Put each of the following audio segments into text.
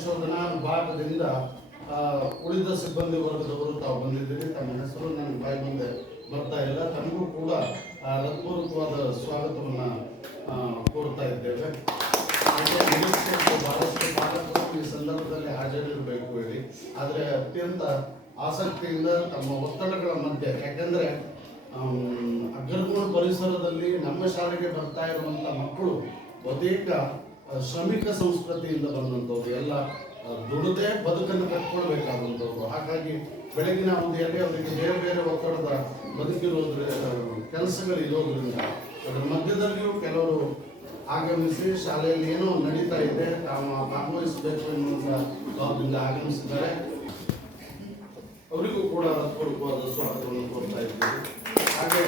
ಸಂಶೋಧನಾ ವಿಭಾಗದಿಂದ ಉಳಿದ ಸಿಬ್ಬಂದಿ ವರ್ಗದವರು ತಾವು ಬಂದಿದ್ದೀರಿ. ತಮ್ಮ ಹೆಸರು ನನ್ನ ಬಾಯಿ ಮುಂದೆ ಬರ್ತಾ ಇಲ್ಲ. ತಮಗೂ ಕೂಡ ಹೃತ್ಪೂರ್ವಕವಾದ ಸ್ವಾಗತವನ್ನು ಕೋರ್ತಾ ಇದ್ದೇವೆ. ಬಹಳಷ್ಟು ಪಾಲಕರು ಈ ಸಂದರ್ಭದಲ್ಲಿ ಹಾಜರಿರಬೇಕು ಹೇಳಿ, ಆದರೆ ಅತ್ಯಂತ ಆಸಕ್ತಿಯಿಂದ ತಮ್ಮ ಒತ್ತಡಗಳ ಮಧ್ಯೆ, ಯಾಕೆಂದರೆ ಅಗ್ರಗೋಣ ಪರಿಸರದಲ್ಲಿ ನಮ್ಮ ಶಾಲೆಗೆ ಬರ್ತಾ ಇರುವಂಥ ಮಕ್ಕಳು ಬಹುತೇಕ ಶ್ರಮಿಕ ಸಂಸ್ಕೃತಿಯಿಂದ ಬಂದಂಥವ್ರು, ಎಲ್ಲ ದುಡದೆ ಬದುಕನ್ನು ಕಟ್ಕೊಳ್ಬೇಕಾದಂಥವ್ರು. ಹಾಗಾಗಿ ಬೆಳಗಿನ ಅವಧಿಯಲ್ಲಿ ಅವರಿಗೆ ಬೇರೆ ಬೇರೆ ಒತ್ತಡದ ಬದುಕಿರೋದ್ರ ಕೆಲಸಗಳಿರೋದ್ರಿಂದ ಅದರ ಮಧ್ಯದಲ್ಲಿಯೂ ಕೆಲವರು ಆಗಮಿಸಿ ಶಾಲೆಯಲ್ಲಿ ಏನೋ ನಡೀತಾ ಇದೆ ತಾವು ಭಾಗವಹಿಸಬೇಕು ಎನ್ನುವಂಥ ಭಾವದಿಂದ ಆಗಮಿಸಿದ್ದಾರೆ. ಅವರಿಗೂ ಕೂಡ ಹೃತ್ಪೂರ್ವಕವಾದ ಸ್ವಾಗತವನ್ನು ಕೋರ್ತಾ ಇದ್ದೀವಿ. ಹಾಗೆ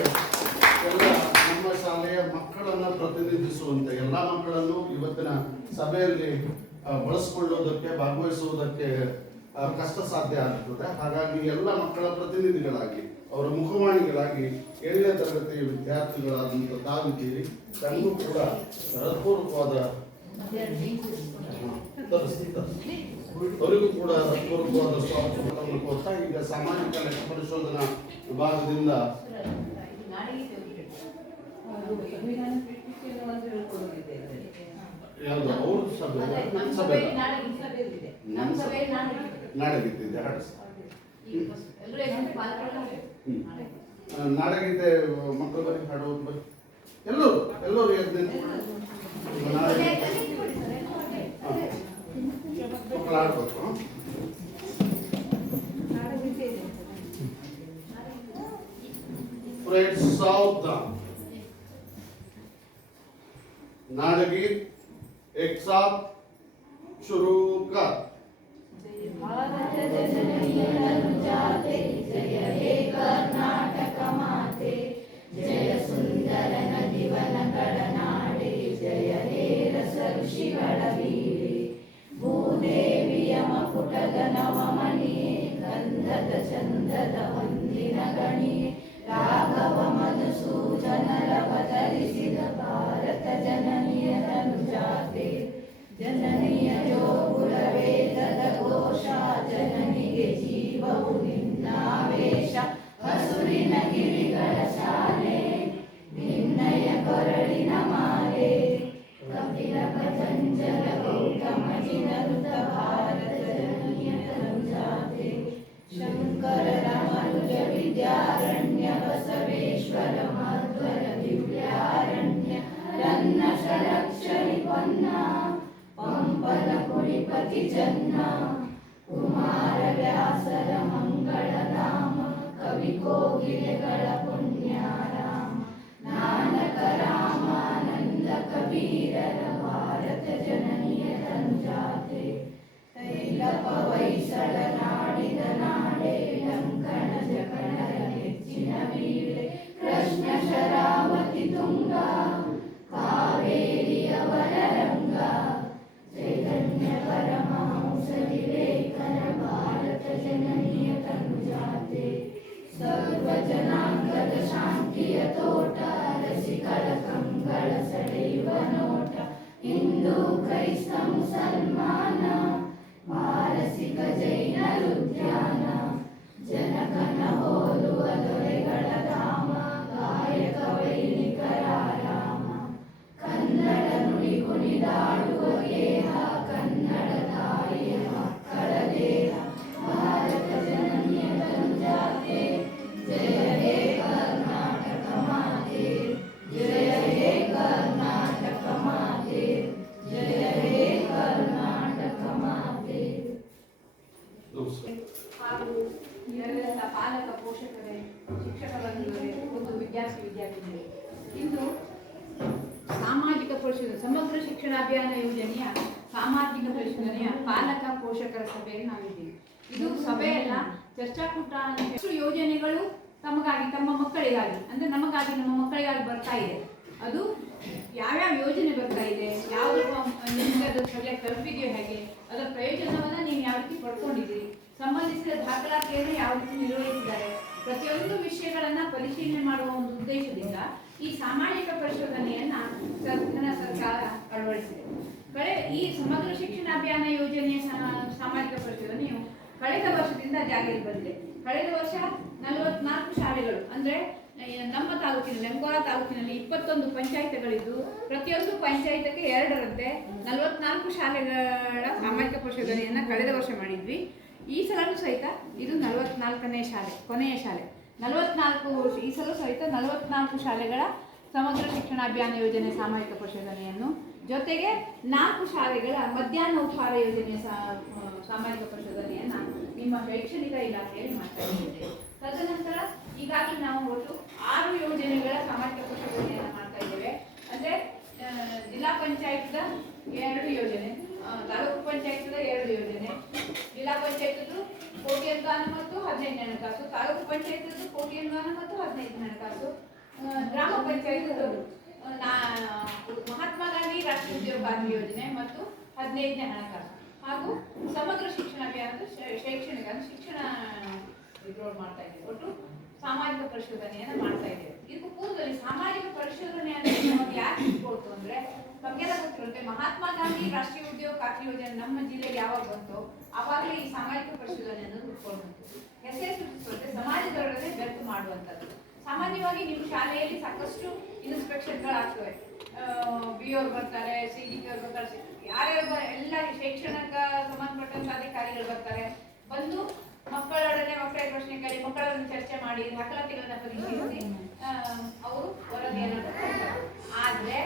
ಎಲ್ಲ ನಮ್ಮ ಶಾಲೆಯ ಮಕ್ಕಳನ್ನು ಪ್ರತಿನಿಧಿಸುವಂತೆ ಎಲ್ಲ ಮಕ್ಕಳನ್ನು ಇವತ್ತಿನ ಸಭೆಯಲ್ಲಿ ಬಳಸಿಕೊಳ್ಳುವುದಕ್ಕೆ ಭಾಗವಹಿಸುವುದಕ್ಕೆ ಕಷ್ಟ ಸಾಧ್ಯ ಆಗ್ತದೆ. ಹಾಗಾಗಿ ಎಲ್ಲ ಮಕ್ಕಳ ಪ್ರತಿನಿಧಿಗಳಾಗಿ ಅವರ ಮುಖವಾಣಿಗಳಾಗಿ 7ನೇ ತರಗತಿ ವಿದ್ಯಾರ್ಥಿಗಳಾದಂಥ ತಾವಿದ್ದೀರಿ. ತನಗೂ ಕೂಡ ಹೃತ್ಪೂರ್ವಕವಾದ ಅವರಿಗೂ ಕೂಡ ಹೃತ್ಪೂರ್ವಕವಾದ ಸ್ವಾಗತವನ್ನು ಕೋರ್ತಾ ಈಗ ಸಾಮಾಜಿಕ ಲೆಕ್ಕ ಪರಿಶೋಧನಾ ವಿಭಾಗದಿಂದ ಯಾವುದು ಅವ್ರ ಸಭೆ ನಾಡಗೀತೆ ನಾಡಗೀತೆ ಮಕ್ಕಳು ಬರೀ ಹಾಡೋದು ಬರೀ ಎಲ್ಲರೂ ಮಕ್ಕಳು ಆಡ್ಬೇಕು. सावधान नारगीत एक साथ शुरू कर। भारत जननी अनुजाते जय हे कर्नाटक माते, जय सुंदर नदीवन गडनाडे, जय हे रस ऋषिगळ वीरे, भूदेविय मकुटದ ನವಮಣಿಯೇ, ಗಂಧದ ಚಂದದ ಹೊಂದಿನ ಗಣಿಯೇ, ರಾಘವ ಮಧುಸೂದನರ ಅವತರಿಸಿದ ಭಾರತ ಜನನಿಯ ತನುಜಾತೆ, ಜನನಿಯ ಜೋಗುಳ ವೇದದ ಘೋಷ, ಜನನಿಗೆ ಜೀವವು ನಿನ್ನಾವೇಶ, ಹಸುರಿನ ಗಿರಿಗಳ ಶಾಲೆ, ನಿನ್ನಯ ಕೊರಳಿನ ಮಾಲೆ, ಕಪಿಲ ಪತಂಜಲ ಗೌತಮ ಜಿನರುತ ಭಾರತ ಜನನಿಯ ತನುಜಾತೆ, ಶಂಕರ ರಾಮಾನುಜ ವಿದ್ಯಾರಣ್ಯ ಬಸವೇಶ್ವರ ಮಧ್ವರ ದಿವ್ಯಾರಣ್ಯ, ರನ್ನ ಷಡಕ್ಷರಿ ಪೊನ್ನ ಪಂಪನ ಕುಡಿಪತಿ ಜನ್ನ, ಕುಮಾರ ವ್ಯಾಸರ ಮಂಗಳಧಾಮ, ಕವಿ ಕೋಗಿಲೆಗಳ ಪುಣ್ಯಾರಾಮ, ನಾನಕ ರಾಮಾನಂದ ಕಬೀರರ ಭಾರತ ಜನನಿಯ ತನುಜಾತೆ, ತೈಲಪ ಹೊಯ್ಸಳ ನಾಡಿದ ನಾಡೆ, ಲಂಕಣ ಜಕಣರ ನೆಚ್ಚಿನ ವೀಳೆ, ಕೃಷ್ಣ ಶರಾವತಿ ತುಂಗ, ಕಾವೇರಿಯ ವರರಂಗ, ಚೈತನ್ಯ ಪರಮಹಂಸ ವಿವೇಕನ ಭಾರತ ಜನನಿಯ ತನುಜಾತೆ, ಸರ್ವ ಜನಾಂಗದ ಶಾಂತಿಯ ತೋಟ, ರಸಿಕಳ ಕಂಗಳ ಸೆಳೆಯುವ ನೋಟ, ಹಿಂದೂ ಕ್ರೈಸ್ತ ಮುಸಲ್ಮಾನ, ಪಾರಸಿಕ ಜೈನರುದ್ಯಾನ, ಜನಕನ ಹೋಲುವ ದೊರೆಗಳ ಧಾಮ, ಗಾಯಕ ವೈಣಿಕರ ರಾಮ, ಕನ್ನಡ ನುಡಿ ಕುಣಿದಾಡುವ ಗೇಹ, ಕನ್ನಡ ತಾಯಿಯ ಮಕ್ಕಳ ದೇಹ, ಭಾರತ ಜನನಿಯ ತನುಜಾತೆ, ಜಯ ಹೇ ಕರ್ನಾಟಕ ಮಾತೆ, ಜಯ ಹೇ ಕರ್ನಾಟಕ ಮಾತೆ, ಜಯ ಹೇ ಕರ್ನಾಟಕ ಮಾತೆ. ಹಾಗೂ ಎಲ್ಲ ಪಾಲಕ ಪೋಷಕರೇ, ಶಿಕ್ಷಕ ಬಂಧುಗಳೇ, ಒಂದು ವಿದ್ಯಾರ್ಥಿನಿಯರೇ, ಇಂದು ಸಾಮಾಜಿಕ ಪರಿಶೋಧನೆ ಸಮಗ್ರ ಶಿಕ್ಷಣ ಅಭಿಯಾನ ಯೋಜನೆಯ ಸಾಮಾಜಿಕ ಪರಿಶೋಧನೆಯ ಪಾಲಕ ಪೋಷಕರ ಸಭೆಯಲ್ಲಿ ನಾವಿದ್ದೀವಿ. ಇದು ಸಭೆಯಲ್ಲ, ಚರ್ಚಾಕೂಟ. ಎಷ್ಟು ಯೋಜನೆಗಳು ತಮಗಾಗಿ, ತಮ್ಮ ಮಕ್ಕಳಿಗಾಗಿ, ಅಂದರೆ ನಮಗಾಗಿ, ನಮ್ಮ ಮಕ್ಕಳಿಗಾಗಿ ಬರ್ತಾ ಇದೆ. ಅದು ಯಾವ್ಯಾವ ಯೋಜನೆ ಬರ್ತಾ ಇದೆ, ಯಾವ ನಿಮಗೆ ಅದು ಸರಿಯಾಗಿ ತಲುಪಿದೆಯೋ ಹೇಗೆ, ಅದರ ಪ್ರಯೋಜನವನ್ನು ನೀವು ಯಾವ ರೀತಿ ಪಡ್ಕೊಂಡಿದ್ದೀರಿ, ಸಂಬಂಧಿಸಿದ ದಾಖಲಾತಿಯನ್ನು ಯಾವ ರೀತಿ ನಿರ್ವಹಿಸಿದ್ದಾರೆ, ಪ್ರತಿಯೊಂದು ವಿಷಯಗಳನ್ನು ಪರಿಶೀಲನೆ ಮಾಡುವ ಒಂದು ಉದ್ದೇಶದಿಂದ ಈ ಸಾಮಾಜಿಕ ಪರಿಶೋಧನೆಯನ್ನು ಸರ್ಕಾರ ಅಳವಡಿಸಿದೆ. ಈ ಸಮಗ್ರ ಶಿಕ್ಷಣ ಅಭಿಯಾನ ಯೋಜನೆಯ ಸಾಮಾಜಿಕ ಪರಿಶೋಧನೆಯು ಕಳೆದ ವರ್ಷದಿಂದ ಜಾರಿಯಲ್ಲಿ ಬಂದಿದೆ. ಕಳೆದ ವರ್ಷ 44 ಶಾಲೆಗಳು ಅಂದ್ರೆ ನಮ್ಮ ತಾಲೂಕಿನಲ್ಲಿ ಅಂಕೋಲ ತಾಲೂಕಿನಲ್ಲಿ 21 ಪಂಚಾಯತ್ಗಳಿದ್ದು ಪ್ರತಿಯೊಂದು ಪಂಚಾಯತ್ಗೆ 2ರಂತೆ 44 ಶಾಲೆಗಳ ಸಾಮಾಜಿಕ ಪರಿಶೋಧನೆಯನ್ನು ಕಳೆದ ವರ್ಷ ಮಾಡಿದ್ವಿ. ಈ ಸಲೂ ಸಹಿತ ಇದು 44ನೇ ಶಾಲೆ, ಕೊನೆಯ ಶಾಲೆ. 44 ಈ ಸಲ ಸಹಿತ 44 ಶಾಲೆಗಳ ಸಮಗ್ರ ಶಿಕ್ಷಣ ಅಭಿಯಾನ ಯೋಜನೆ ಸಾಮಾಜಿಕ ಪರಿಶೋಧನೆಯನ್ನು, ಜೊತೆಗೆ 4 ಶಾಲೆಗಳ ಮಧ್ಯಾಹ್ನ ಉಪಹಾರ ಯೋಜನೆಯ ಸಾಮಾಜಿಕ ಪರಿಶೋಧನೆಯನ್ನು ನಿಮ್ಮ ಶೈಕ್ಷಣಿಕ ಇಲಾಖೆಯಲ್ಲಿ ಮಾಡ್ತಾ ಇದ್ದೇವೆ. ತದನಂತರ ಈಗಾಗಲೇ ನಾವು ಒಟ್ಟು 6 ಯೋಜನೆಗಳ ಸಾಮಾಜಿಕ ಪರಿಶೋಧನೆಯನ್ನು ಮಾಡ್ತಾ ಇದ್ದೇವೆ. ಅಂದರೆ ಜಿಲ್ಲಾ ಪಂಚಾಯತ್ದ 2 ಯೋಜನೆ, ತಾಲೂಕು ಪಂಚಾಯತ್ದ 2 ಯೋಜನೆ, ಜಿಲ್ಲಾ ಪಂಚಾಯತ್ದು ಕೋಟಿ ಅನುದಾನ ಮತ್ತು 15 ಹಣಕಾಸು, ತಾಲೂಕು ಪಂಚಾಯತ್ದು ಕೋಟಿ ಅನುದಾನ ಮತ್ತು 15 ಹಣಕಾಸು, ಗ್ರಾಮ ಪಂಚಾಯತ್ ಮಹಾತ್ಮ ಗಾಂಧಿ ರಾಷ್ಟ್ರೀಯ ಉದ್ಯೋಗ ಯೋಜನೆ ಮತ್ತು 15ನೇ ಹಣಕಾಸು, ಹಾಗೂ ಸಮಗ್ರ ಶಿಕ್ಷಣ ಅಭಿಯಾನದ ಶೈಕ್ಷಣಿಕ ಶಿಕ್ಷಣ ಮಾಡ್ತಾ ಇದ್ದೇವೆ. ಒಟ್ಟು ಸಾಮಾಜಿಕ ಪರಿಶೋಧನೆಯನ್ನು ಮಾಡ್ತಾ ಇದ್ದೇವೆ. ಇದಕ್ಕೂ ಪೂರ್ವದಲ್ಲಿ ಸಾಮಾಜಿಕ ಪರಿಶೋಧನೆ ಅಂತ ಯಾಕೆ ಇಟ್ಕೊಳ್ತು ಅಂದ್ರೆ, ನಮಗೆಲ್ಲ ಗೊತ್ತಿರುತ್ತೆ ಮಹಾತ್ಮ ಗಾಂಧಿ ರಾಷ್ಟ್ರೀಯ ಉದ್ಯೋಗ ಖಾತ್ರಿ ಯೋಜನೆ ನಮ್ಮ ಜಿಲ್ಲೆಗೆ ಯಾವಾಗ ಬಂತು ಆವಾಗಲೇ ಈ ಸಾಮಾಜಿಕ ಪರಿಶೋಧನೆಯನ್ನು ಹುಡ್ಕೊಂಡು ಹೆಸರೇ ಸೂಚಿಸುವಂತೆ ಸಮಾಜದೊಡನೆ ಬೆರೆತು ಮಾಡುವಂಥದ್ದು. ಸಾಮಾನ್ಯವಾಗಿ ನಿಮ್ಮ ಶಾಲೆಯಲ್ಲಿ ಸಾಕಷ್ಟು ಇನ್ಸ್ಪೆಕ್ಷನ್ಗಳಾಗ್ತವೆ. BO ಬರ್ತಾರೆ, CDP ಅವ್ರು ಬರ್ತಾರೆ, ಯಾರ್ಯಾರು ಎಲ್ಲ ಶೈಕ್ಷಣಿಕ ಸಂಬಂಧಪಟ್ಟಂತ ಅಧಿಕಾರಿಗಳು ಬರ್ತಾರೆ. ಬಂದು ಮಕ್ಕಳೊಡನೆ ಮಕ್ಕಳ ಪ್ರಶ್ನೆ ಕೇಳಿ ಮಕ್ಕಳನ್ನು ಚರ್ಚೆ ಮಾಡಿ ದಾಖಲಾತಿಗಳನ್ನ ಪರಿಶೀಲಿಸಿ ಅವರು ವರದಿಯನ್ನು ಕೊಡ್ತಾರೆ. ಆದ್ರೆ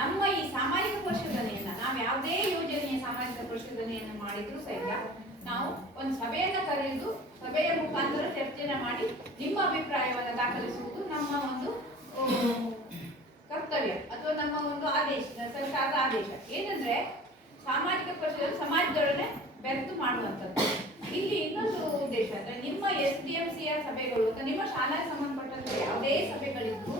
ನಮ್ಮ ಈ ಸಾಮಾಜಿಕ ಪರಿಶೋಧನೆಯನ್ನ ನಾವು ಯಾವುದೇ ಯೋಜನೆಯ ಸಾಮಾಜಿಕ ಪರಿಶೋಧನೆಯನ್ನು ಮಾಡಿದ್ರು ಸಹಿತ ನಾವು ಒಂದು ಸಭೆಯನ್ನ ಕರೆದು ಸಭೆಯ ಮುಖಾಂತರ ಚರ್ಚೆನ ಮಾಡಿ ನಿಮ್ಮ ಅಭಿಪ್ರಾಯವನ್ನು ದಾಖಲಿಸುವುದು ನಮ್ಮ ಒಂದು ಕರ್ತವ್ಯ ಅಥವಾ ನಮ್ಮ ಒಂದು ಆದೇಶ, ಸರ್ಕಾರದ ಆದೇಶ. ಏನಂದ್ರೆ ಸಾಮಾಜಿಕ ಪರಿಶೋಧನೆ ಸಮಾಜದೊಡನೆ ಬೆರೆತು ಮಾಡುವಂಥದ್ದು. ಇಲ್ಲಿ ಇನ್ನೊಂದು ಉದ್ದೇಶ ಅಂದ್ರೆ ನಿಮ್ಮ SDMCಯ ಸಭೆಗಳು ಅಥವಾ ನಿಮ್ಮ ಶಾಲೆಗೆ ಸಂಬಂಧಪಟ್ಟಂತೆ ಯಾವುದೇ ಸಭೆಗಳಿದ್ದು